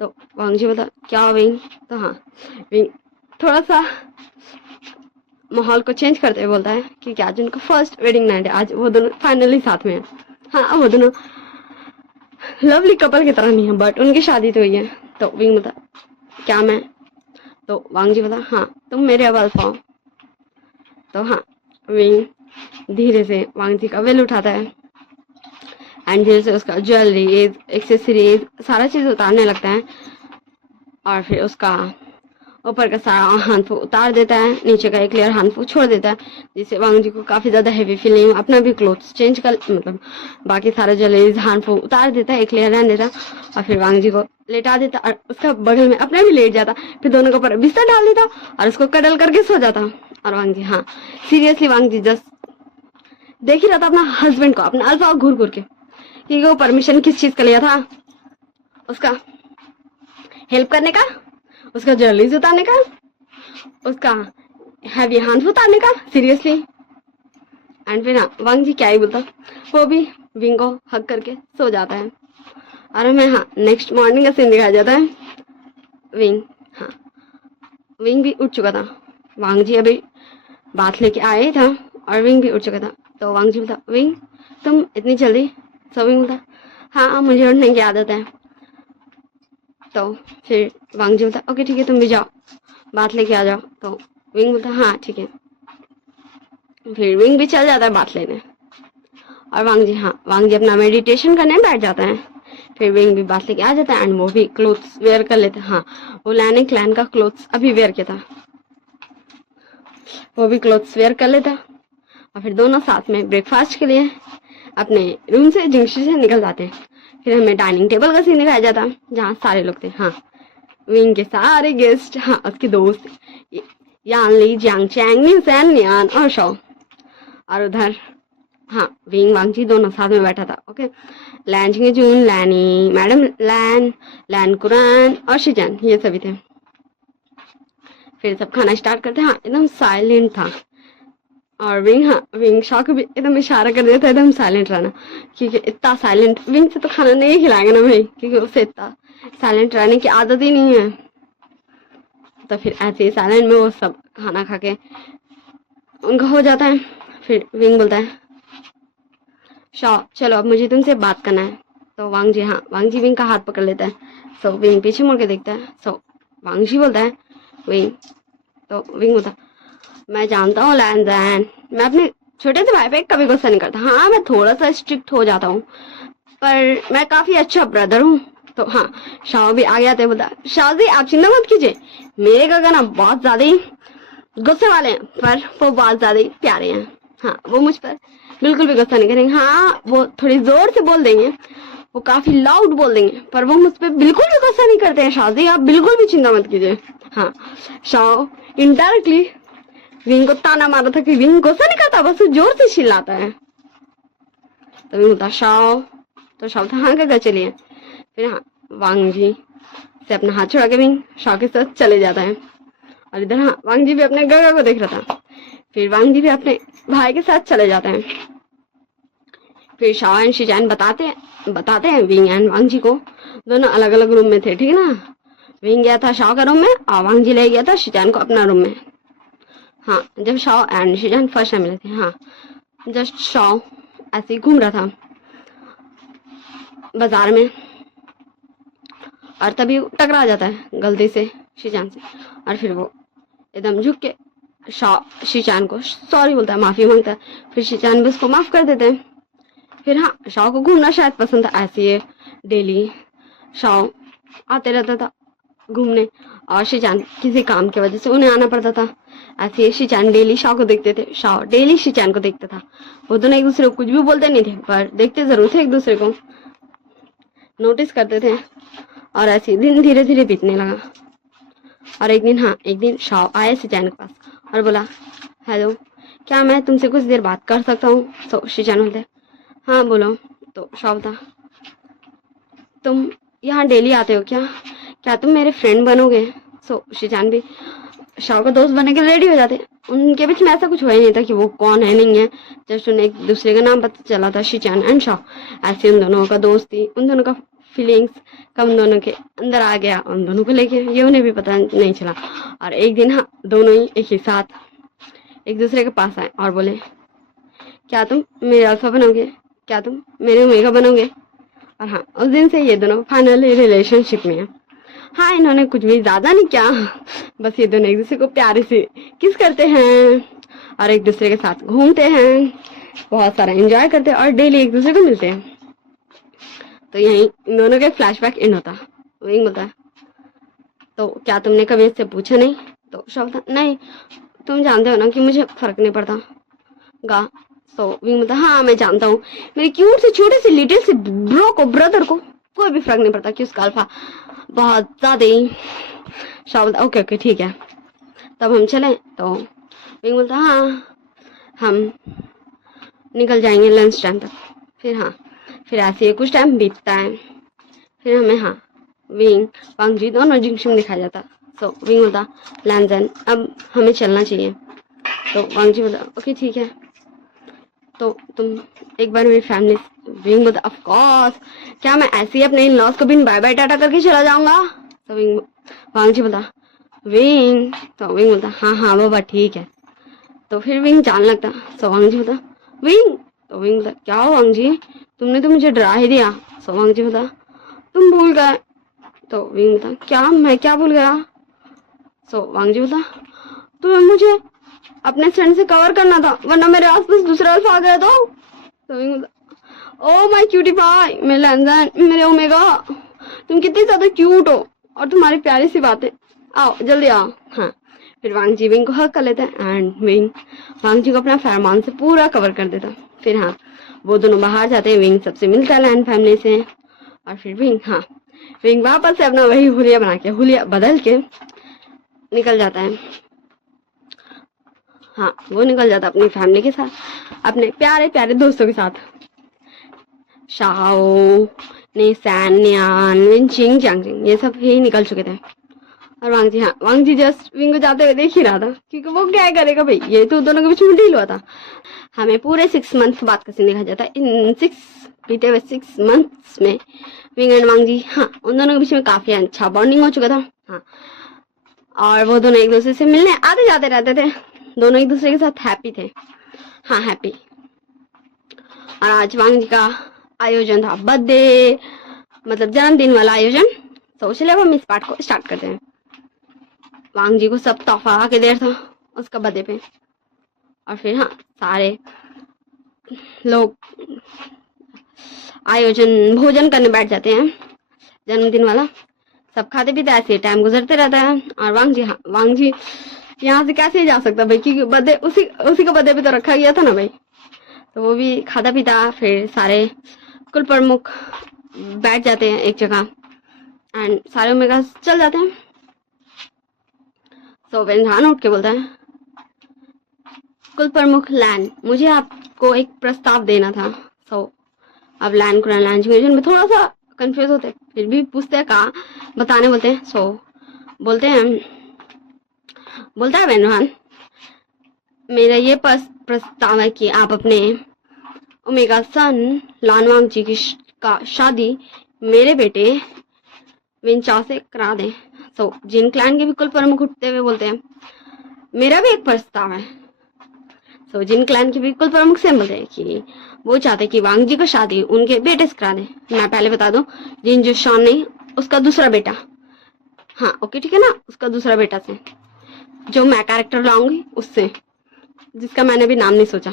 तो वांग जी बोला क्या विंग? तो हाँ, विंग थोड़ा सा माहौल को चेंज करते हुए बोलता है कि आज उनका फर्स्ट वेडिंग नाइट है, आज वो दोनों फाइनली साथ में है। हाँ, वो दोनों लवली कपल की तरह नहीं है बट उनकी शादी तो हुई है। तो विंग बोला क्या मैं? तो वांग जी बोला हाँ तुम मेरे अब अल्फा हो। तो हाँ, विंग धीरे से वांग जी का वेल उठाता है एंड धीरे से उसका ज्वेलरीज एक्सेसरीज सारा चीज उतारने लगता है और फिर उसका ऊपर का सारा हानफू उतार देता है, नीचे का एक लेयर हानफू छोड़ देता है, जिससे वांग जी को काफी ज्यादा हैवी फीलिंग, अपना भी क्लोथ्स चेंज कर मतलब बाकी सारा ज्वेलरीज हानफू उतार देता है, एक लेयर रहने देता और फिर वांग जी को लेटा देता और उसका बगल में अपना भी लेट जाता, फिर दोनों के ऊपर बिस्तर डाल देता और उसको कडल करके सो जाता। और वांग जी हाँ सीरियसली वांग जी जस्ट देख ही रहा था अपना हस्बैंड को, अपना अल्फा घूर घूर के, कि वो परमिशन किस चीज का लिया था, उसका हेल्प करने का, उसका ज्वेलरीज उतारने का, उसका हैवी हाथ उतारने का, सीरियसली। एंड फिर हाँ, वांग जी क्या ही बोलता, वो भी विंग को हक करके सो जाता है। और हमें हाँ नेक्स्ट मॉर्निंग का सीन दिखाया जाता है। विंग हाँ, विंग भी उठ चुका था, वांग जी अभी बात लेके आए था और विंग भी उठ चुका था। तो वांग जी बोलता विंग तुम इतनी जल्दी? सो विंग बोलता हाँ मुझे उठने की आदत है। तो फिर वांग जी बोलता ओके ठीक है तुम भी जाओ बात लेके आ जाओ। तो विंग बोलता हाँ ठीक है। फिर विंग भी चल जाता है बात लेने और वांग जी, हाँ वांग जी अपना मेडिटेशन करने बैठ जाते हैं। फिर विंग भी बात लेके आ जाता है एंड वो भी क्लोथ्स वेयर कर लेते हैं। हाँ वो लैन क्लैन का क्लोथ्स अभी वेयर किया था, वो भी क्लोथ्स वेयर कर लेता। और फिर दोनों साथ में ब्रेकफास्ट के लिए अपने रूम से जिंगशी से निकल जाते हैं। फिर हमें डाइनिंग टेबल का सीन दिखाया जाता जहाँ सारे लोग थे। हाँ विंग के सारे गेस्ट, हाँ उसके दोस्त यान ली, जियांग चैंग, मिनसेन, नियान और शो। और उधर हाँ विंग वांगजी दोनों साथ में बैठा था। ओके लैन जिंगजून, लैनी मैडम, लैन लैन कुरान और शिजन, ये सभी थे। फिर सब खाना स्टार्ट करते। हाँ एकदम साइलेंट था। और विंग, हाँ विंग शॉ को भी एकदम इशारा कर दिया था एकदम साइलेंट रहना, क्योंकि इतना साइलेंट विंग से तो खाना नहीं खिलाएंगे ना भाई, क्योंकि उसे इतना साइलेंट रहने की आदत ही नहीं है। तो फिर ऐसे ही साइलेंट में वो सब खाना खा के उनका हो जाता है। फिर विंग बोलता है शॉ चलो अब मुझे तुमसे बात करना है। तो वांग जी, हाँ वांग जी विंग का हाथ पकड़ लेता है। सो विंग पीछे मुड़ के देखता है। सो वांग जी बोलता है विंग, तो विंग बोलता मैं जानता हूँ लैन जैन, मैं अपने छोटे से भाई पे कभी गुस्सा नहीं करता। हाँ मैं थोड़ा सा स्ट्रिक्ट हो जाता हूँ, पर मैं काफी अच्छा ब्रदर हूँ। तो हाँ शाओ भी आ गया था, बोलता शाओ जी आप चिंता मत कीजिए, मेरे काका ना बहुत ज्यादा ही गुस्से वाले हैं, पर वो बहुत ज्यादा ही प्यारे हैं। हाँ वो मुझ पर बिल्कुल भी गुस्सा नहीं करेंगे। हाँ वो थोड़ी जोर से बोल देंगे, वो काफी लाउड बोल देंगे, पर वो मुझ पर बिल्कुल भी गुस्सा नहीं करते हैं। शाह जी आप बिल्कुल भी चिंता मत कीजिए। हाँ शाओ इनडायरेक्टली विंग को ताना मारा था कि विंग गुस्सा नहीं करता, बस वो जोर से चिल्लाता है। तो विंग होता शाओ, तो शाओ था हाँ काका चलिए। फिर हाँ वांग जी से अपना हाथ छुड़ा के विंग शाओ के साथ चले जाता है। और इधर हाँ वांग जी भी अपने गगा को देख रहा था। फिर वांग जी भी अपने भाई के साथ चले जाते हैं। फिर शाओ एंड शिजान बताते हैं विंग एंड वांग जी को, दोनों अलग अलग रूम में थे, ठीक है ना। विंग गया था शाओ का रूम में और वांग जी ले गया था शिजान को अपना रूम में। हाँ जब Shao and Sheezan first time मिले थे, हाँ जस्ट शाओ ऐसे ही घूम रहा था बाजार में, और तभी टकरा जाता है गलती से शिजान से। और फिर वो एकदम झुक के शिजान को सॉरी बोलता है, माफी मांगता है। फिर शिजान भी उसको माफ कर देते हैं। फिर हाँ शाओ को घूमना शायद पसंद था, ऐसे ही डेली शाओ आते रहता था घूमने, और शिजान किसी काम की वजह से उन्हें आना पड़ता था। ऐसे ही शिजान डेली शाओ को देखते थे, शाओ डेली शिजान को देखता था। वो दोनों एक दूसरे को कुछ भी बोलते नहीं थे, पर देखते जरूर थे एक दूसरे को, नोटिस करते थे। और ऐसे दिन धीरे धीरे बीतने लगा। और एक दिन, हाँ एक दिन शाओ आए शिजान के पास और बोला हेलो क्या मैं तुमसे कुछ देर बात कर सकता हूँ। तो शिजान बोलते हाँ बोलो। तो शाओ था तुम यहाँ डेली आते हो क्या, क्या तुम मेरे फ्रेंड बनोगे। सो शिजान भी शाओ का दोस्त बनने के रेडी हो जाते। उनके बीच में ऐसा कुछ हुआ ही नहीं था कि वो कौन है नहीं है, जस्ट उन्हें एक दूसरे का नाम पता चला था, शिजान एंड शाओ। ऐसे उन दोनों का दोस्ती, उन दोनों का फीलिंग्स का उन दोनों के अंदर आ गया, उन दोनों को लेके ये उन्हें भी पता नहीं चला। और एक दिन हाँ दोनों ही एक ही साथ एक दूसरे के पास आए और बोले क्या तुम मेरे अल्फा बनोगे, क्या तुम मेरे ओमेगा बनोगे। और हाँ उस दिन से ये दोनों फाइनली रिलेशनशिप में है। हाँ इन्होंने कुछ भी ज्यादा नहीं किया, बस ये दोनों एक दूसरे को प्यारे से किस करते हैं और एक दूसरे के साथ घूमते हैं, बहुत सारा एंजॉय करते हैं और डेली एक दूसरे को मिलते हैं। तो यही इन दोनों के फ्लैशबैक एंड होता। विंग बोलता है तो क्या तुमने कभी इससे पूछा नहीं। तो शाह नहीं, तुम जानते हो ना कि मुझे फर्क नहीं पड़ता गा। तो विंग बोलता हाँ मैं जानता हूँ, मेरे क्यूट से छोटे से लिटिल से ब्रो को, ब्रदर को कोई भी फर्क नहीं पड़ता कि उसका अल्फा बहुत ज्यादा ही। शाह बोलता ओके ओके ठीक है तब हम चलें। तो विंग बोलता हाँ हम निकल जाएंगे लंच टाइम तक। फिर हाँ फिर ऐसे ही कुछ टाइम बीतता है। फिर हमें हाँ विंग वांग जी दोनों जिंक्शन दिखाया जाता। सो विंग बोलता लैंजन अब हमें चलना चाहिए। तो वांग जी बोलता ओके ठीक है तो तुम एक बार मेरी फैमिली। विंग बोलता ऑफ कोर्स, क्या मैं ऐसे ही अपने इन लॉस को भी बाय बाय टाटा करके चला जाऊंगा। तो विंग वांग जी बोलता विंग, तो विंग बोलता हाँ हाँ बाबा ठीक है। तो फिर विंग जान लगता। सो वांग जी बोलता विंग, तो विंग बोलता क्या हो वांग जी तुमने तो मुझे डरा ही दिया। सो वांग जी बोलता तुम भूल गए। तो विंग बोलता क्या, मैं क्या भूल गया। सो वांग जी बोलता तुम्हें मुझे अपने फ्रेंड से कवर करना था, वरना मेरे आसपास दूसरा अल्फा आ गया तो विंग बोलता ओ माय क्यूटी पाई, मेरे लैंजन, मेरे ओमेगा, तुम कितनी ज्यादा क्यूट हो और तुम्हारी प्यारी सी बातें, आओ जल्दी आओ। हाँ, फिर वांग जी विंग को हक कर लेता है एंड विंग वांग जी को अपना फेरोमोन से पूरा कवर कर देता। फिर हाँ, वो दोनों बाहर जाते हैं, विंग सबसे मिलता है लैन फैमिली से, और फिर विंग वापस से अपना वही हुलिया बना के, हुलिया बदल के निकल जाता है। हाँ, वो निकल जाता है अपनी फैमिली के साथ, अपने प्यारे प्यारे दोस्तों के साथ, शाओ ने सैन न्यान विंचिंग चांगजिंग, ये सब ही निकल चुके थे। और वांग जी जस्ट विंग को जाते हुए देख ही रहा था, क्योंकि वो क्या करेगा भाई, ये तो दोनों के बीच में डील हुआ था। हमें पूरे 6 मंथ बाद का सीन दिखाया जाता है। इन बीते हुए 6 मंथ्स में विंग एंड वांग जी, हाँ, उन दोनों के बीच में काफी अच्छा बॉन्डिंग हो चुका था। हाँ, और वो दोनों एक दूसरे से मिलने आते जाते रहते थे, दोनों एक दूसरे के साथ हैप्पी थे। हाँ, हैप्पी। और आज वांग जी का आयोजन था, बर्थडे मतलब जन्मदिन वाला आयोजन। तो चलिए अब हम इस पार्ट को स्टार्ट करते हैं। वांग जी को सब तोहफा आके देर था उसका बर्थडे पे, और फिर हाँ, सारे लोग आयोजन भोजन करने बैठ जाते हैं जन्मदिन वाला। सब खाते पीते ऐसे टाइम गुजरते रहता है। और वांग जी यहाँ से कैसे जा सकता भाई, क्योंकि बर्थडे उसी का बर्थडे पे तो रखा गया था ना भाई। तो वो भी खाता पीता, फिर सारे कुल प्रमुख बैठ जाते हैं एक जगह एंड सारे ओमेगा चल जाते हैं। तो वेनहान उठ के बोलता है, कुल प्रमुख लैन, मुझे आपको एक प्रस्ताव देना था। अब लैन को लैंड में थोड़ा सा कंफ्यूज होते, फिर भी पूछते हैं कहा बताने बोलते हैं। बोलता है वेनहान, मेरा ये प्रस्ताव है कि आप अपने ओमेगा सन लानवांग जी का शादी मेरे बेटे विंचा से करा दें। जिन क्लैन के भी कुल प्रमुख उठते हुए बोलते हैं, मेरा भी एक प्रस्ताव है। जिन क्लैन के भी कुल प्रमुख से बोलते हैं कि वो चाहते कि वांग जी का शादी उनके बेटे से करा दे। मैं पहले बता दूं, जिन जो शॉन नहीं, उसका दूसरा बेटा, हाँ ओके ठीक है ना, उसका दूसरा बेटा से, जो मैं कैरेक्टर लाऊंगी उससे, जिसका मैंने भी नाम नहीं सोचा।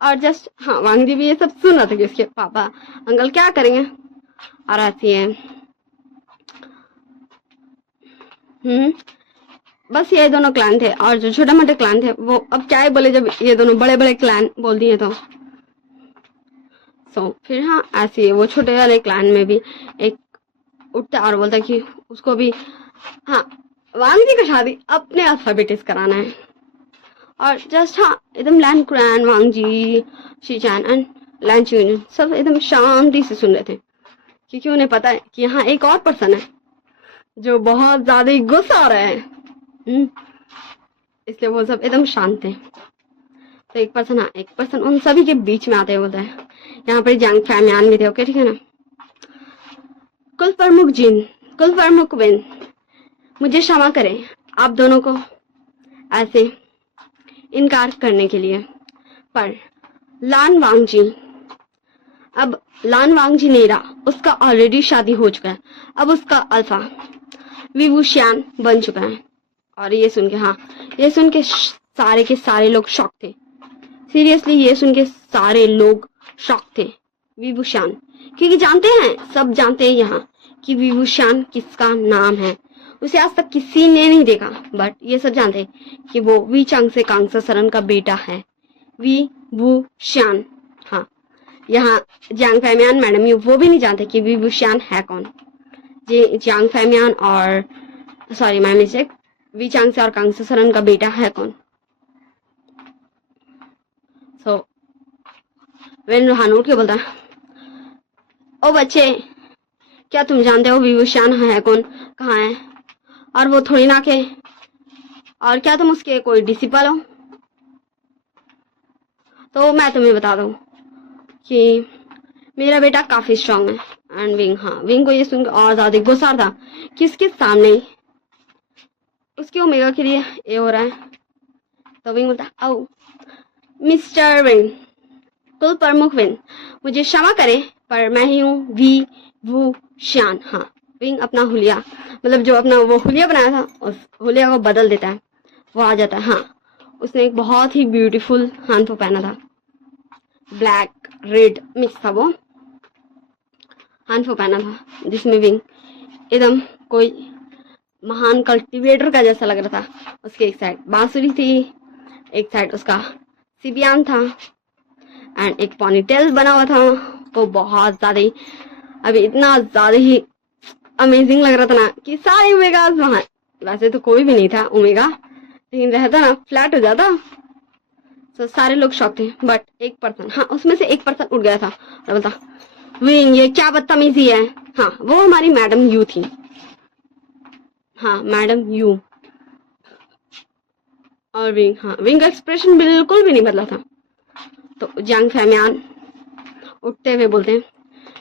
और जस्ट हाँ, वांग जी भी ये सब सुन रहा था कि उसके पापा अंकल क्या करेंगे। और ऐसी है बस ये दोनों क्लैन थे, और जो छोटे मोटे क्लैन थे वो अब क्या है बोले, जब ये दोनों बड़े बड़े क्लैन बोल दिए तो फिर हाँ, ऐसे ही वो छोटे वाले क्लैन में भी एक उठता और बोलता कि उसको भी हाँ, वांग जी का शादी अपने अल्फाबेट से कराना है। और जस्ट हाँ, एकदम लैन क्लैन वांग जी, शीचान एंड लैन चुन सब एकदम शांति से सुन रहे थे, क्योंकि उन्हें पता है कि यहाँ एक और पर्सन है जो बहुत ज्यादा ही गुस्सा आ रहा है। इसलिए वो सब एकदम शांत थे। तो एक पर्सन उन सभी के बीच में आते बोलता है, यहाँ पर जंग फैमियान भी थे, ओके ठीक है ना। कुल प्रमुख विन, मुझे क्षमा करें आप दोनों को ऐसे इनकार करने के लिए, पर लान वांग जी नहीं रहा, उसका ऑलरेडी शादी हो चुका है। अब उसका अल्फा विवुशियान बन चुका है। और ये सुन के सारे के सारे लोग शॉक थे। सीरियसली ये सुन के सारे लोग शॉक थे। विवुशियान, क्योंकि सब जानते हैं यहाँ कि विवुशियान किसका नाम है। उसे आज तक किसी ने नहीं देखा, बट ये सब जानते हैं कि वो वी चांग से कांगसा सरन का बेटा है, विवुशियान। हाँ, यहाँ जियांग फैमियान मैडम वो भी नहीं जानते कि विवुशियान है कौन। जियांग फैमियान और सॉरी माय मिस्टेक, वी चांग से और कांगसा सरन का बेटा है कौन। वेन रोहान उठ के बोलता है, ओ बच्चे, क्या तुम जानते हो विवुशियान है कौन, कहाँ है, और वो थोड़ी ना के, और क्या तुम उसके कोई डिसिपल हो। तो मैं तुम्हें बता दूं कि मेरा बेटा काफी स्ट्रांग है। एंड विंग को ये सुनकर और ज्यादा गुस्सा था कि इसके सामने उसके ओमेगा के लिए ये हो रहा है। तो विंग बोलता, आओ मिस्टर विंग, कुल प्रमुख विंग, मुझे क्षमा करें पर मैं ही हूँ विवुशियान। हाँ, विंग अपना हुलिया, मतलब जो अपना वो हुलिया बनाया था, उस हुलिया को बदल देता है, वो आ जाता है। हाँ, उसने एक बहुत ही ब्यूटीफुल हानफो पहना था। ब्लैक रेड मिक्स था वो हानफो पहना था, जिसमें विंग एकदम कोई महान कल्टीवेटर का जैसा लग रहा था। उसकी एक साइड बांसुरी थी, एक साइड उसका सिबियान था एंड एक पोनीटेल बना हुआ था। वो बहुत ज्यादा ही, अभी इतना ज्यादा ही अमेजिंग लग रहा था ना कि सारे ओमेगास वहां, वैसे तो कोई भी नहीं था ओमेगा, लेकिन रहता ना फ्लैट हो जाता। तो सारे लोग शॉक थे, बट एक पर्सन, हाँ उसमें से एक पर्सन उठ गया था और बोलता विंग ये क्या बदतमीजी है। हाँ वो हमारी मैडम यू थी, हाँ मैडम यू। और विंग, हाँ विंग का एक्सप्रेशन बिल्कुल भी नहीं बदला था। तो जंग फैमियान उठते हुए बोलते हैं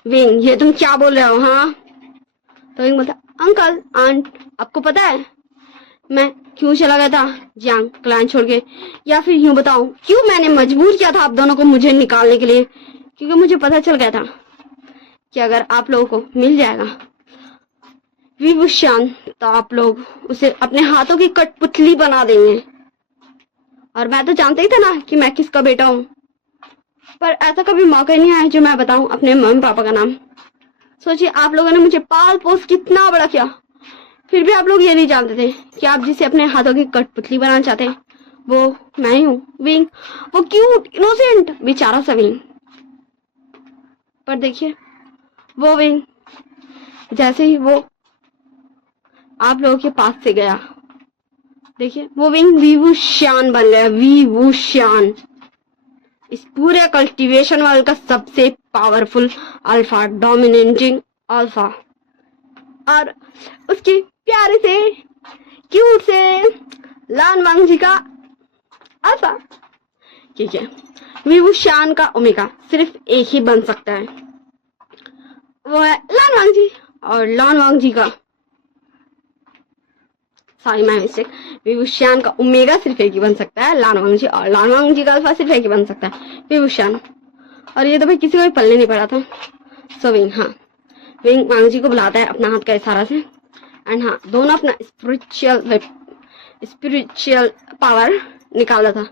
विंग ये तुम क्या बोल रहे हो। हाँ तो विंग बोलता अंकल आंट आपको पता है मैं क्यों चला गया था जंग क्लैन छोड़ के, या फिर यूं बताऊं क्यों मैंने मजबूर किया था आप दोनों को मुझे निकालने के लिए, क्योंकि मुझे पता चल गया था कि अगर आप लोगों को मिल जाएगा विभूषण तो आप लोग उसे अपने हाथों की कठपुतली बना देंगे। और मैं तो जानता ही था ना कि मैं किसका बेटा हूँ, पर ऐसा कभी मौका नहीं आया जो मैं बताऊं अपने मम्मी पापा का नाम। सोचिए आप लोगों ने मुझे पाल पोस कितना बड़ा किया, फिर भी आप लोग ये नहीं जानते थे कि आप जिसे अपने हाथों की कठपुतली बनाना चाहते हैं वो मैं ही हूँ विंग, वो क्यूट इनोसेंट बेचारा सा विंग। पर देखिए वो विंग जैसे ही वो आप लोगों के पास से गया, देखिए वो विंग विभूषण बन गया, विभूषण इस पूरे कल्टीवेशन वर्ल्ड का सबसे पावरफुल अल्फा डोमिनेटिंग अल्फा। और उसके प्यारे से क्यूट से लान वांग जी का अल्फा। ठीक है विभूषण का ओमेगा सिर्फ एक ही बन सकता है, वो है लान वांग जी। और लान वांग जी का, सॉरी माय मिस्टेक, विभूषण का ओमेगा सिर्फ एक ही बन सकता है लान वांग जी, और लान वांग जी का अल्फा सिर्फ एक ही बन सकता है विभूषण। और ये तो भाई किसी को भी पल्ले नहीं पड़ा था। सो विंग, हाँ विंग वांग जी को बुलाता है अपना हाथ का इशारा से एंड हाँ दोनों अपना स्पिरिचुअल पावर निकाला था।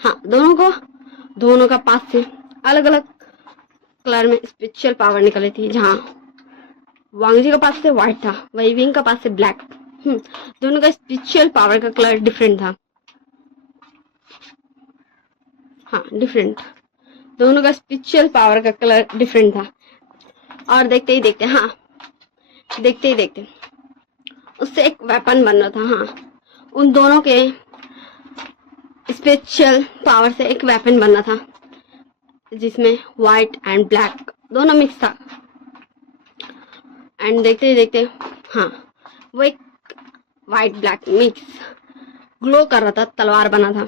हाँ दोनों का पास से अलग अलग कलर में स्पिरिचुअल पावर निकली थी। जहाँ वांग जी का पास से व्हाइट था वही विंग का पास से ब्लैक। दोनों का स्पिरिचुअल पावर का कलर डिफरेंट था, हाँ डिफरेंट, दोनों का स्पिरिचुअल पावर का कलर डिफरेंट था। और देखते ही देखते उससे एक वेपन बन रहा था। हाँ उन दोनों के स्पेशल पावर से एक वेपन बनना था जिसमें व्हाइट एंड ब्लैक दोनों मिक्स था। एंड देखते ही देखते हाँ वो एक व्हाइट ब्लैक मिक्स ग्लो कर रहा था तलवार बना था।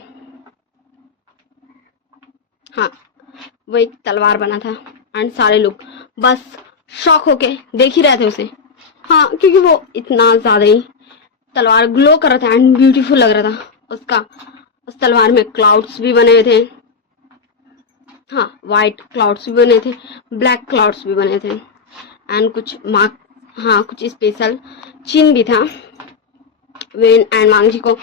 हाँ वो एक तलवार बना था एंड सारे लोग बस शॉक होके देख ही रहे थे उसे। हाँ क्योंकि वो इतना ज्यादा ही तलवार ग्लो कर रहा था एंड ब्यूटीफुल लग रहा था उसका। उस तलवार में क्लाउड्स भी बने हुए थे, हाँ व्हाइट क्लाउड्स भी बने थे, ब्लैक क्लाउड्स भी बने थे एंड कुछ मार्क, हाँ कुछ स्पेशल चिन्ह भी था। वेन एंड वांग जी को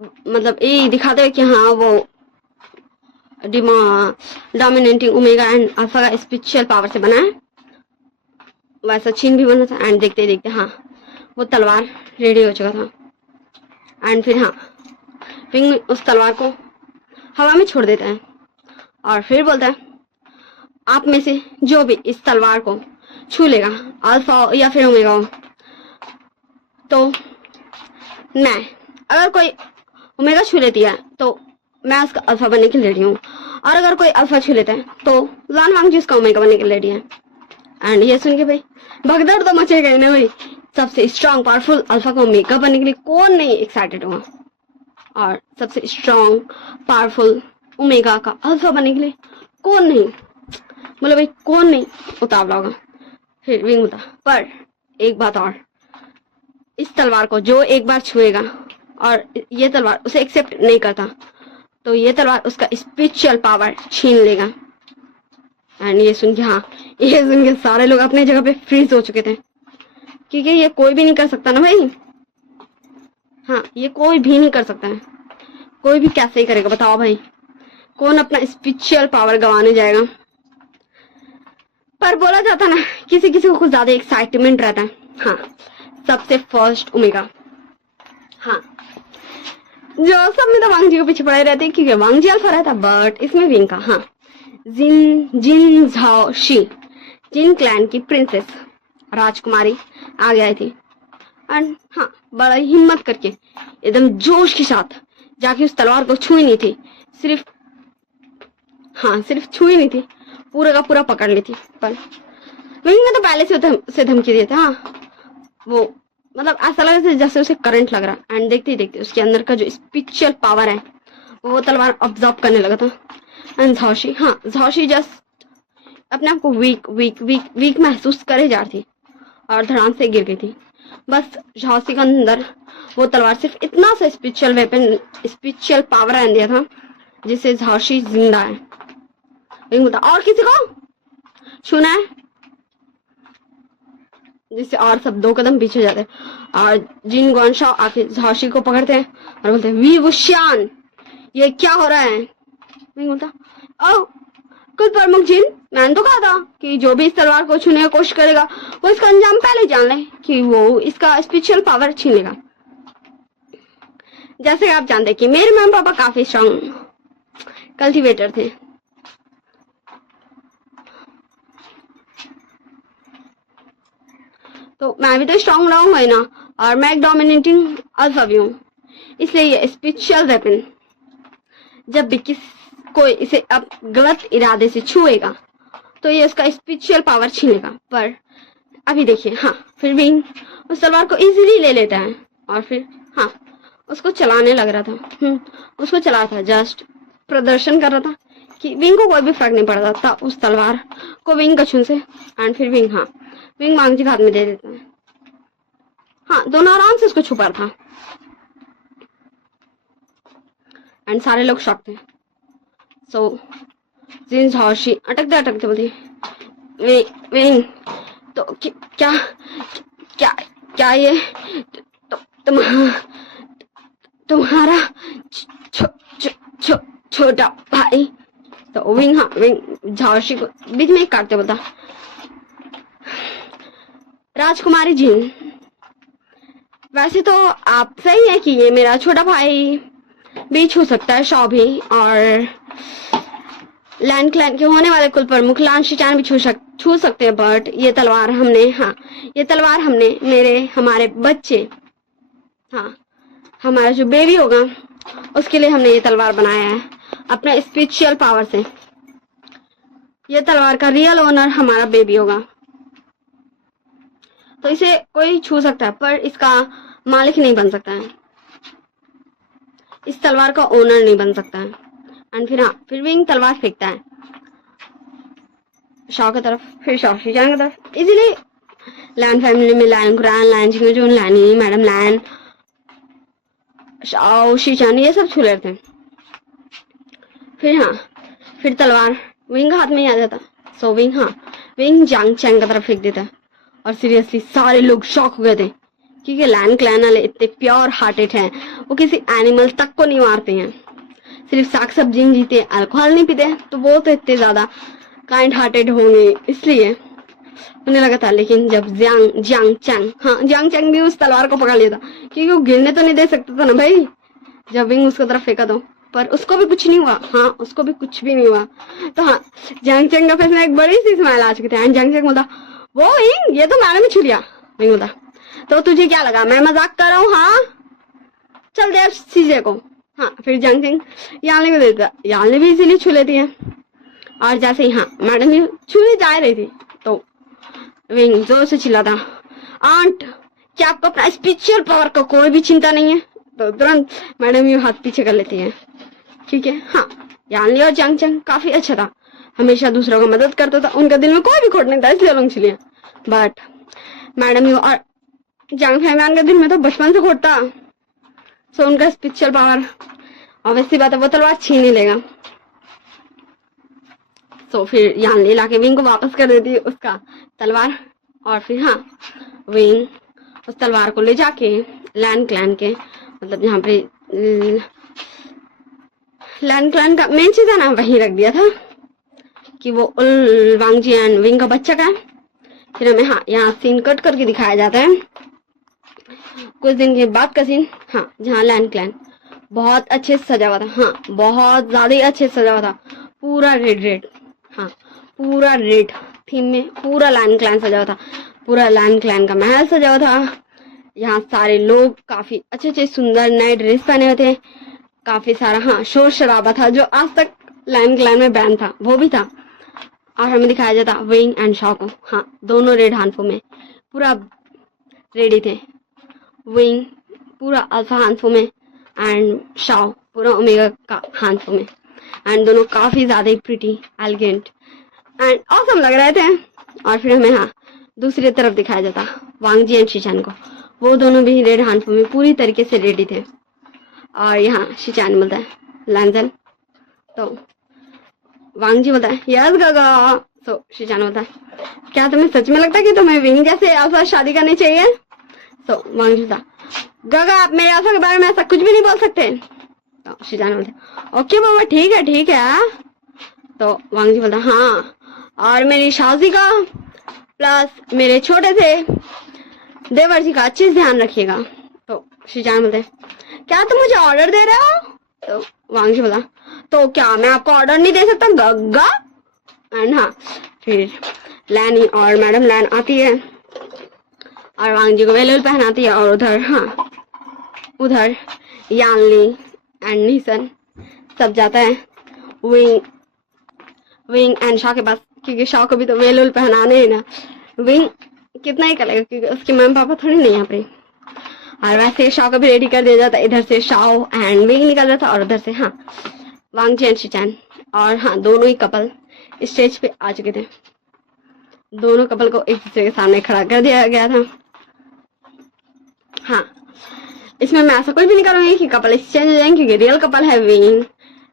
मतलब ये दिखाते हुए कि हाँ वो डोमिनेटिंग ओमेगा एंड अल्फा का स्पिरिचुअल पावर से बना है, वैसा चिन्ह भी बना था। एंड देखते देखते हाँ वो तलवार रेडी हो चुका था एंड फिर हाँ विंग उस तलवार को हवा में छोड़ देता है और फिर बोलता है आप में से जो भी इस तलवार को छू लेगा अल्फा या फिर ओमेगा हो, तो मैं, अगर कोई ओमेगा छू लेती है तो मैं उसका अल्फा बनने के लिए रेडी हूँ, और अगर कोई अल्फा छू लेता है तो लान वांग जी उसका ओमेगा बनने के लिए रेडी है। एंड ये सुन के भाई भगदड़ तो मचेगा ही ना भाई, सबसे स्ट्रॉन्ग पावरफुल अल्फा का ओमेगा बनने के लिए कौन नहीं एक्साइटेड हुआ, और सबसे स्ट्रॉन्ग पावरफुल ओमेगा का अल्फा बनने के लिए कौन नहीं, बोले भाई कौन नहीं उतावला होगा। फिर विंग होता पर एक बात और, इस तलवार को जो एक बार छुएगा और ये तलवार उसे एक्सेप्ट नहीं करता तो ये तलवार उसका स्पिरिचुअल पावर छीन लेगा। एंड ये सुन के सारे लोग अपने जगह पे फ्रीज हो चुके थे, क्योंकि ये कोई भी नहीं कर सकता ना भाई, हाँ ये कोई भी नहीं कर सकता है, कोई भी कैसे ही करेगा बताओ भाई। कौन अपना स्पिरिचुअल पावर गंवाने जाएगा। पर बोला जाता ना, किसी किसी को कुछ ज्यादा एक्साइटमेंट रहता है। हाँ, सबसे फर्स्ट ओमेगा। हाँ, जो सब में तो वांग जी के पीछे पड़े रहते हैं, क्योंकि वांग जी अल्फा रहता, बट इसमें विंग का। हाँ, जिन झाओ शी, जिन क्लैन की प्रिंसेस राजकुमारी आगे आई थी। एंड हाँ, बड़ा हिम्मत करके एकदम जोश के साथ जाके उस तलवार को छुई नहीं थी, सिर्फ छुई नहीं थी, पूरा का पूरा पकड़ ली थी। पर विंग ने तो पहले से धमकी दिया था। हाँ, वो मतलब ऐसा लग रहा था जैसे उसे करंट लग रहा। एंड देखते ही देखते उसके अंदर का जो स्पिरिचुअल पावर है वो तलवार ऑब्जर्व करने लगा था। एंड झाओशी जस्ट अपने आप को वीक महसूस करे जा रही थी और धड़ाम से गिर गई थी। बस झांसी के अंदर वो तलवार सिर्फ इतना सा स्पिरिचुअल पावर आन दिया था जिससे झांसी जिंदा है। बोलता और किसी को छूना है, जिससे और सब 2 कदम पीछे जाते हैं। और जिन गुआनशाओ आके झांसी को पकड़ते हैं और बोलते हैं वी वुशियान, ये क्या हो रहा है। बोलता ओ कुल प्रमुख जिन, मैंने तो कहा था कि जो भी इस तलवार को छूने की कोशिश करेगा वो इसका अंजाम पहले जान ले कि वो इसका स्पिरिचुअल पावर छीनेगा। जैसे आप जानते हैं कि मेरे मम्मी पापा काफी स्ट्रॉन्ग कल्टीवेटर थे, तो मैं भी तो स्ट्रॉन्ग रहूंगा ही ना, और मैं एक डोमिनेटिंग अल्फा भी हूँ। इसलिए ये स्पिरिचुअल वेपन जब भी कोई इसे अब गलत इरादे से छुएगा तो ये उसका स्पिरिचुअल पावर छीनेगा। पर अभी देखिए, हाँ, फिर विंग उस तलवार को इजीली ले लेता है और फिर हाँ, उसको चलाने लग रहा था। उसको चला रहा था, जस्ट प्रदर्शन कर रहा था कि विंग को कोई भी फर्क नहीं पड़ता था उस तलवार को विंग का छून से। एंड फिर विंग वांग जी के हाथ में दे देता है। हाँ, दोनों आराम से उसको छुपा था। एंड सारे लोग शॉक थे। सो जिन झाओशी अटकते बोलती विंग तो क्या क्या क्या ये तुम्हारा छोटा भाई। तो विंग झाओशी को बीच में काटते बोलता राजकुमारी जिन, वैसे तो आप सही है कि ये मेरा छोटा भाई भी छू सकता है, शॉ भी, और लैंड क्लैन के होने वाले कुल प्रमुख लान शिचान भी छू सकते हैं। बट ये तलवार हमने हमारे बच्चे, हाँ, हमारा जो बेबी होगा उसके लिए हमने ये तलवार बनाया है अपने स्पिरिचुअल पावर से। ये तलवार का रियल ओनर हमारा बेबी होगा, तो इसे कोई छू सकता है पर इसका मालिक नहीं बन सकता है, इस तलवार का ओनर नहीं बन सकता है। एंड फिर विंग तलवार फेंकता है शॉ की तरफ, फिर शॉ शिजान की तरफ। इजीली लैन फैमिली में लैन ग्रैंड, लैन जिंगजून, लैनी, मैडम लैन, शॉ शिजान ये सब छू लेते हैं। फिर तलवार विंग हाथ में ही आ जाता। सो विंग जांग चैंग की तरफ फेंक देता है। और सीरियसली सारे लोग शॉक हो गए थे क्योंकि लैन क्लैन वाले इतने प्योर हार्टेड हैं, वो किसी एनिमल तक को नहीं मारते हैं, सिर्फ साग सब्जी जीते, अल्कोहल नहीं पीते, तो वो तो इतने ज्यादा काइंड हार्टेड होंगे, इसलिए उन्हें लगा था। लेकिन जब जियांग चैंग भी उस तलवार को पकड़ लिया था क्योंकि वो गिरने तो नहीं दे सकता था ना भाई, जब विंग उसकी तरफ फेंका तो, पर उसको भी कुछ नहीं हुआ। हाँ, उसको भी कुछ भी नहीं हुआ। तो हाँ, जियांग चैंग का फेस में एक बड़ी सी स्माइल आ चुकी थी। जियांग चैंग बोला वो विंग ये तो मैंने भी छू लिया। विंग बोला तो तुझे क्या लगा मैं मजाक कर रहा हूँ? हाँ, चल दे सीजे को। हाँ, फिर जियांग चैंग यालने को देता, यालने भी इसीलिए छू लेती है। और जैसे ही मैडम भी छूने जा रही थी तो विंग जोर से चिल्लाता आंट, क्या आपको अपना स्पिरिचुअल पावर का कोई भी चिंता नहीं है? तो तुरंत मैडम यू हाथ पीछे कर लेती है। ठीक है, हाँ, यानली और जियांग चैंग काफी अच्छा था, हमेशा दूसरों को मदद करता था, उनका दिल में कोई भी खोट नहीं था, इसलिए लोग छिलिया। बट मैडम यू और जियांग फैमियान के दिल में तो बचपन से खोट था। सो उनका स्पिरिचुअल पावर ऑब्वियसली बात है वो तलवार छीन ही लेगा। तो फिर यानली लाके विंग को वापस कर देती है उसका तलवार। और फिर विंग उस तलवार को ले जाके लैन क्लैन के, मतलब यहाँ पे लैन क्लैन का मेन चीज है ना वही रख दिया था कि वो उल वांगजी एंड विंग का बच्चा का है। फिर हमें हाँ यहाँ सीन कट करके दिखाया जाता है कुछ दिन के बाद का सीन। हाँ जहाँ लैन क्लैन बहुत अच्छे से सजा हुआ था। हाँ बहुत ज्यादा ही अच्छे से सजा हुआ था, पूरा रेड रेड। हाँ पूरा रेड थीम में पूरा लैन क्लैन सजा हुआ था, पूरा लैन क्लैन का महल सजा हुआ था। यहाँ सारे लोग काफी अच्छे अच्छे सुंदर नए ड्रेस पहने हुए थे, काफी सारा हाँ शोर शराबा था जो आज तक लैन क्लैन में बैन था वो भी था। और हमें दिखाया जाता विंग एंड शॉ को। हाँ दोनों रेड हानफो में पूरा रेडी थे। विंग पूरा अल्फा हानफो में एंड शॉ पूरा ओमेगा का हानफो में। एंड दोनों काफी ज्यादा ही प्रिटी एलिगेंट एंड ऑसम लग रहे थे। और फिर हमें हाँ दूसरी तरफ दिखाया जाता वांगजी एंड शिचान को। वो दोनों भी रेड हानफो में पूरी तरीके से रेडी थे। और यहाँ शिचान बोलता है लैंजन, तो वांगजी बोलता है यस गागा। तो शिचान बोलता है क्या तुम्हें सच में लगता है कि तुम्हें विंग जैसे अल्फा शादी करनी चाहिए? तो वांगजी बोलता गागा आप मेरे अल्फा के बारे में ऐसा कुछ भी नहीं बोल सकते। तो शिचान बोलता ओके बाबा ठीक है। तो वांगजी बोलता हाँ और मेरी शादी का प्लस मेरे छोटे से देवर जी का अच्छे से ध्यान रखिएगा। तो शिचान बोलते क्या तुम मुझे ऑर्डर दे रहे हो? तो वांगजी बोला तो क्या मैं आपको ऑर्डर नहीं दे सकता गग्गा? एंड हाँ फिर लैनी और मैडम लैन आती है और वांगजी को वेलुल पहनाती है। और उधर यानली एंड निसन सब जाता है विंग एंड शॉ के पास, क्योंकि शॉ को भी तो वेलुल पहनाने है ना। विंग कितना ही करेगा क्योंकि उसके मम्मी पापा थोड़ी नहीं यहाँ पे। और वैसे शॉ को भी रेडी कर दिया जाता। इधर से शॉ एंड विंग निकल जाता और उधर से हाँ वांगजी एंड शिचान और हाँ दोनों ही कपल स्टेज पे आ चुके थे। दोनों कपल को एक दूसरे के सामने खड़ा कर दिया गया था। हाँ इसमें मैं ऐसा कुछ भी नहीं करूंगी कि कपल एक्सचेंज हो जाएंगे, क्योंकि रियल कपल है विंग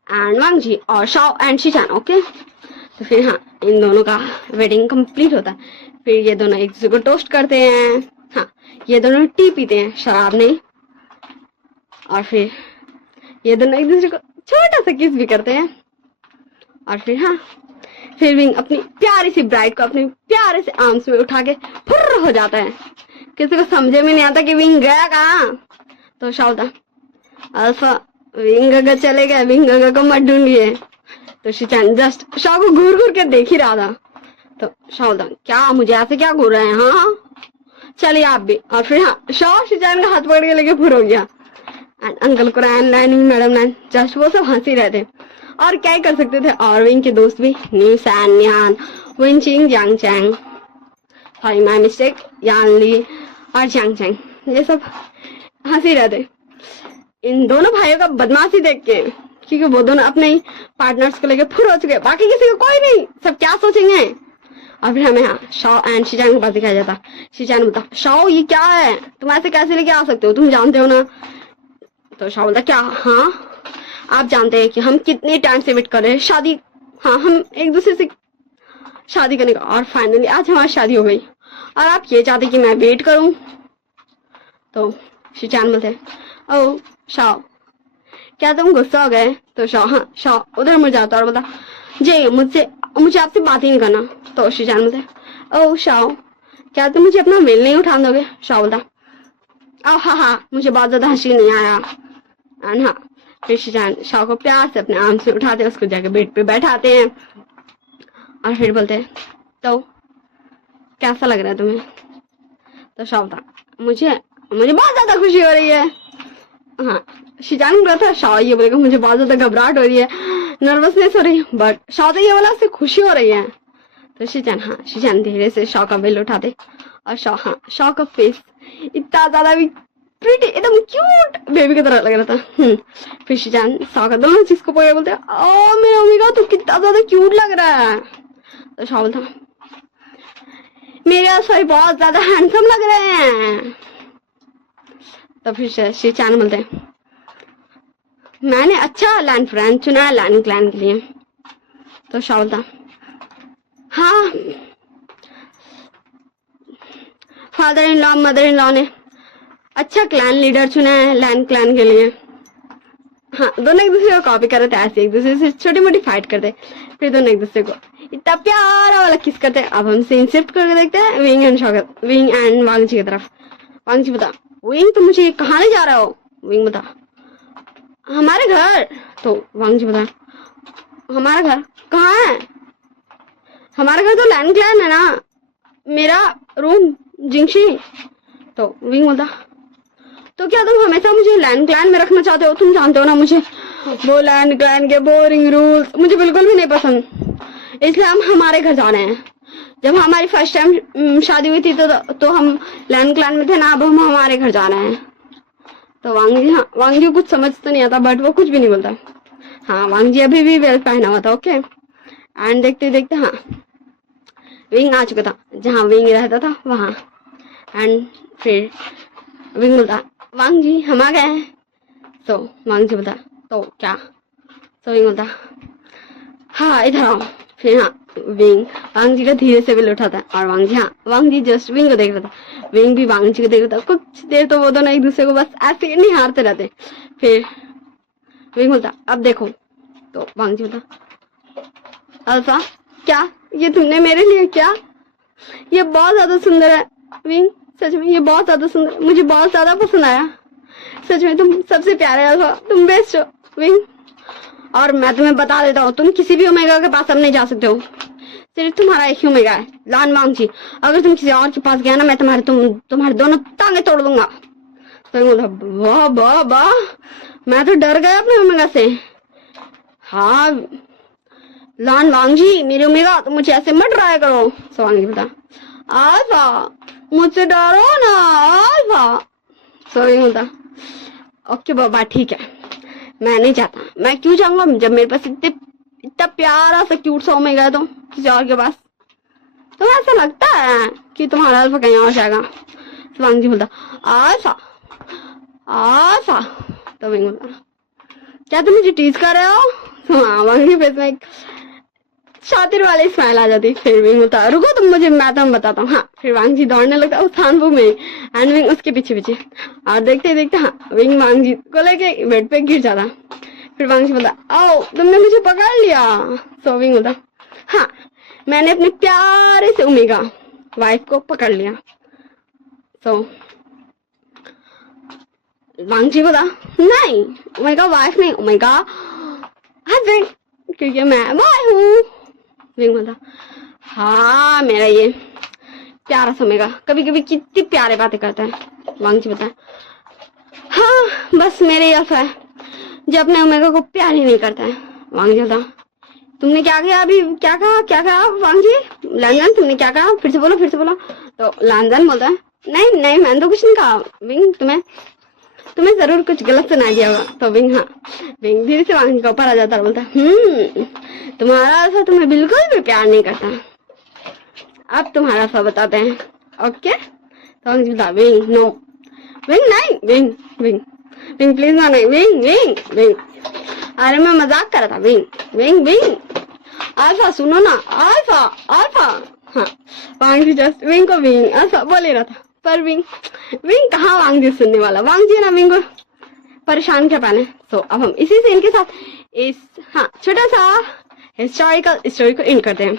एंड वांगजी और शॉ एंड शिचान। ओके तो फिर हाँ इन दोनों का वेडिंग कंप्लीट होता है। फिर ये दोनों एक दूसरे को टोस्ट करते हैं। हाँ ये दोनों टी पीते हैं, शराब नहीं। और फिर ये दोनों एक दूसरे को छोटा सा किस भी करते हैं। और फिर विंग अपनी प्यारी सी ब्राइड को अपने प्यारे से आर्म्स में उठा के फुर्र हो जाता है। किसी को समझे में नहीं आता कि विंग गया कहाँ। तो शॉ था अल्फा विंग गगा चले गए, विंग गगा को मत ढूंढिए। तो शिचान जस्ट शॉ को घूर घूर के देख ही रहा था। तो शॉ था क्या मुझे ऐसे क्या घूर रहे हैं? हाँ चलिए आप भी। और फिर हाँ शॉ शिचान का हाथ पकड़ के लेके फुर हो गया। एंड अंकल कुरैन लैनी मैडम लैन जस्ट वो सब हंसी रहे थे और क्या ही कर सकते थे। और विंग के दोस्त भी न्यू सैन निहान विंचिंग यांग चैंग, sorry my mistake, Yan Li और चैंग चैंग, ये सब हंसी रहे थे इन दोनों भाइयों का बदमाशी देख के, क्योंकि वो दोनों अपने ही पार्टनर्स को लेके फुर हो चुके। बाकी किसी को कोई नहीं, सब क्या सोचेंगे। और फिर हमें हाँ शॉ एंड शिचान के पास दिखाया जाता। शिचान बोलता शॉ ये क्या है, तुम ऐसे कैसे लेके आ सकते हो, तुम जानते हो ना। तो शॉ बोलता क्या हाँ आप जानते हैं कि हम कितने टाइम से वेट कर रहे हैं शादी, हाँ हम एक दूसरे से शादी करने का, और फाइनली आज हमारी शादी हो गई और आप ये चाहते कि मैं वेट करूं। तो शिचान बोलते ओ शॉ क्या तुम गुस्सा हो गए? तो शॉ उधर मुड़ जाता और बोलता जी मुझे आपसे बात ही नहीं करना। तो शिचान बोलते ओ शॉ क्या तुम मुझे अपना मेल नहीं उठाने दोगे? शॉ बोलता हाँ मुझे बहुत ज्यादा हंसी नहीं आया। एंड हाँ फिर शिचान शॉ को प्यार से अपने आर्म से उठाते उसको जाके बेड पे बैठाते हैं और फिर बोलते हैं तो कैसा लग रहा है तुम्हें? तो शॉ बोलता मुझे बहुत ज्यादा खुशी हो रही है। हाँ शिचान बोला था शॉ ये बोलेगा मुझे बहुत ज्यादा घबराहट हो रही है, नर्वसनेस हो रही है, बट शॉ तो ये बोला उससे खुशी हो रही है। तो शिचान धीरे से शॉ का बेल उठाते और शॉ का फेस इतना ज्यादा भी प्रीटी एकदम क्यूट बेबी की तरह लग रहा था। फिर शिचान शॉ का दोनों चीज को पकड़ बोलते ओ मेरे ओमेगा तू कितना ज्यादा क्यूट लग रहा है। तो शॉ बोलता मेरे सॉरी बहुत ज्यादा हैंडसम लग रहे हैं। तो फिर शिचान बोलते मैंने अच्छा लैंड फ्रेंड चुना है लैंड क्लैन के लिए। तो शॉ बोलता हाँ father in law mother in law ने अच्छा क्लैन लीडर चुना है लैंड क्लैन के लिए। हाँ, दोनों एक दूसरे को कॉपी कर रहे थे, ऐसे एक दूसरे से छोटी मोटी फाइट करते, फिर दोनों एक दूसरे को इतना प्यारा वाला किस करते हैं। अब हम सीन शिफ्ट करके देखते हैं विंग एंड वांगजी की तरफ। वांगजी बता, विंग तुम मुझे कहाँ ले जा रहे हो? विंग बता, हमारे घर। तो वांगजी बता, हमारा घर कहाँ है? हमारा घर तो लैंड क्लैन है ना, मेरा रूम जिंगशी। तो विंग बोलता, तो क्या तुम हमेशा मुझे लैंड क्लैन में रखना चाहते हो? तुम जानते हो ना मुझे वो लैंड क्लैन के बोरिंग रूल्स मुझे बिल्कुल भी नहीं पसंद, इसलिए हम हमारे घर जा रहे हैं। जब हमारी फर्स्ट टाइम शादी हुई थी तो हम लैंड क्लैन में थे ना, अब हम हमारे घर जा रहे हैं। तो वांगजी कुछ समझ तो नहीं आता, बट वो कुछ भी नहीं बोलता। हाँ, वांगजी अभी भी बेल्ट पहना हुआ था। ओके, एंड देखते देखते हाँ विंग आ चुका था जहाँ विंग रहता था वहाँ। एंड फिर विंग बोलता, वांगजी हम आ गए हैं। तो वांगजी बोलता, तो क्या? तो विंग बोलता, हाँ इधर आओ। फिर हाँ विंग वांगजी का धीरे से बिल उठाता है और वांगजी जस्ट विंग को देख रहा था, विंग भी वांगजी को देख रहा था। कुछ देर तो वो दोनों एक दूसरे को बस ऐसे निहारते रहते। फिर विंग बोलता, अब देखो। तो वांगजी बोलता, अल्फा क्या ये तुमने मेरे लिए? क्या ये बहुत ज्यादा सुंदर है विंग, सच में ये बहुत ज्यादा सुंदर, मुझे बहुत ज्यादा पसंद आया। सच में तुम सबसे प्यारे अल्फा, तुम बेस्ट हो विंग। और मैं तुम्हें बता देता हूँ, तुम किसी भी ओमेगा के पास अब नहीं जा सकते हो, सिर्फ तुम्हारा एक ही ओमेगा है, लान वांगजी। अगर तुम किसी और के पास गया ना, मैं तुम्हारे दोनों टांगे तोड़ दूंगा। तो वाह वाह वाह, मैं तो डर गया अपने ओमेगा से। हाँ लान वांगजी मेरे ओमेगा, तुम मुझे ऐसे मत डराया करो। तो वांगजी बता, अल्फा मुझसे डरो ना अल्फा। सॉरी होता, ओके बाबा ठीक है, मैं नहीं चाहता। मैं क्यों जाऊंगा जब मेरे पास इतना प्यारा सा क्यूट सा ओमेगा है तो किसी और के पास? तो ऐसा लगता है कि तुम्हारा अल्फा कहीं और जाएगा। तो वांगजी बोलता, अल्फा अल्फा। तो विंग बोलता, क्या तुम मुझे टीज कर रहे हो? तो हाँ, वांगजी फेस में एक शातिर वाली स्माइल आ जाती। फिर विंग बोलता, रुको तुम मुझे, मैं तुम्हें बताता हूँ। हाँ, फिर वांगजी दौड़ने लगता उस थानपू में एंड विंग उसके पीछे पीछे। और देखते देखते हाँ विंग वांगजी को लेके बेड पे गिर जाता। फिर वांगजी बोलता, आओ तुमने मुझे पकड़ लिया। तो विंग बोलता, हाँ मैंने अपने प्यारे से ओमेगा वाइफ को पकड़ लिया। तो वांगजी बोला, नहीं ओमेगा वाइफ नहीं, ओमेगा हस्बैंड, क्योंकि मैं वाइफ हूँ। विंग बोलता, हाँ मेरा ये प्यारा सा ओमेगा कभी कभी कितनी प्यारे बातें करता है। वांगजी बोलता, हाँ बस मेरे अल्फा है जो अपने ओमेगा को प्यार ही नहीं करता है। वांगजी बोलता, तुमने क्या किया अभी? क्या कहा वांगजी? लानजान तुमने क्या कहा? फिर से बोलो। तो लानजान बोलता है, नहीं मैंने तो कुछ नहीं कहा विंग, तुम्हें जरूर कुछ गलत सुना दिया होगा। तो विंग विंग धीरे से वांगजी के ऊपर आ जाता है, बोलता तुम्हारा अल्फा तुम्हें बिल्कुल भी प्यार नहीं करता, अब तुम्हारा अल्फा बताते हैं। ओके, तो वांगजी बोलता, विंग नो, विंग नहीं, विंग प्लीज ना, नहीं विंग, अरे मैं मजाक कर रहा था विंग अल्फा सुनो ना, अल्फा हाँ, वांगजी जस्ट विंग को विंग अल्फा बोल ही रहा था, पर विंग कहाँ वांगजी सुनने वाला। वांगजी ना विंग को परेशान क्या पाने। तो अब हम इसी सीन के साथ इस हाँ छोटा सा हिस्टोरिकल स्टोरी को एंड करते हैं।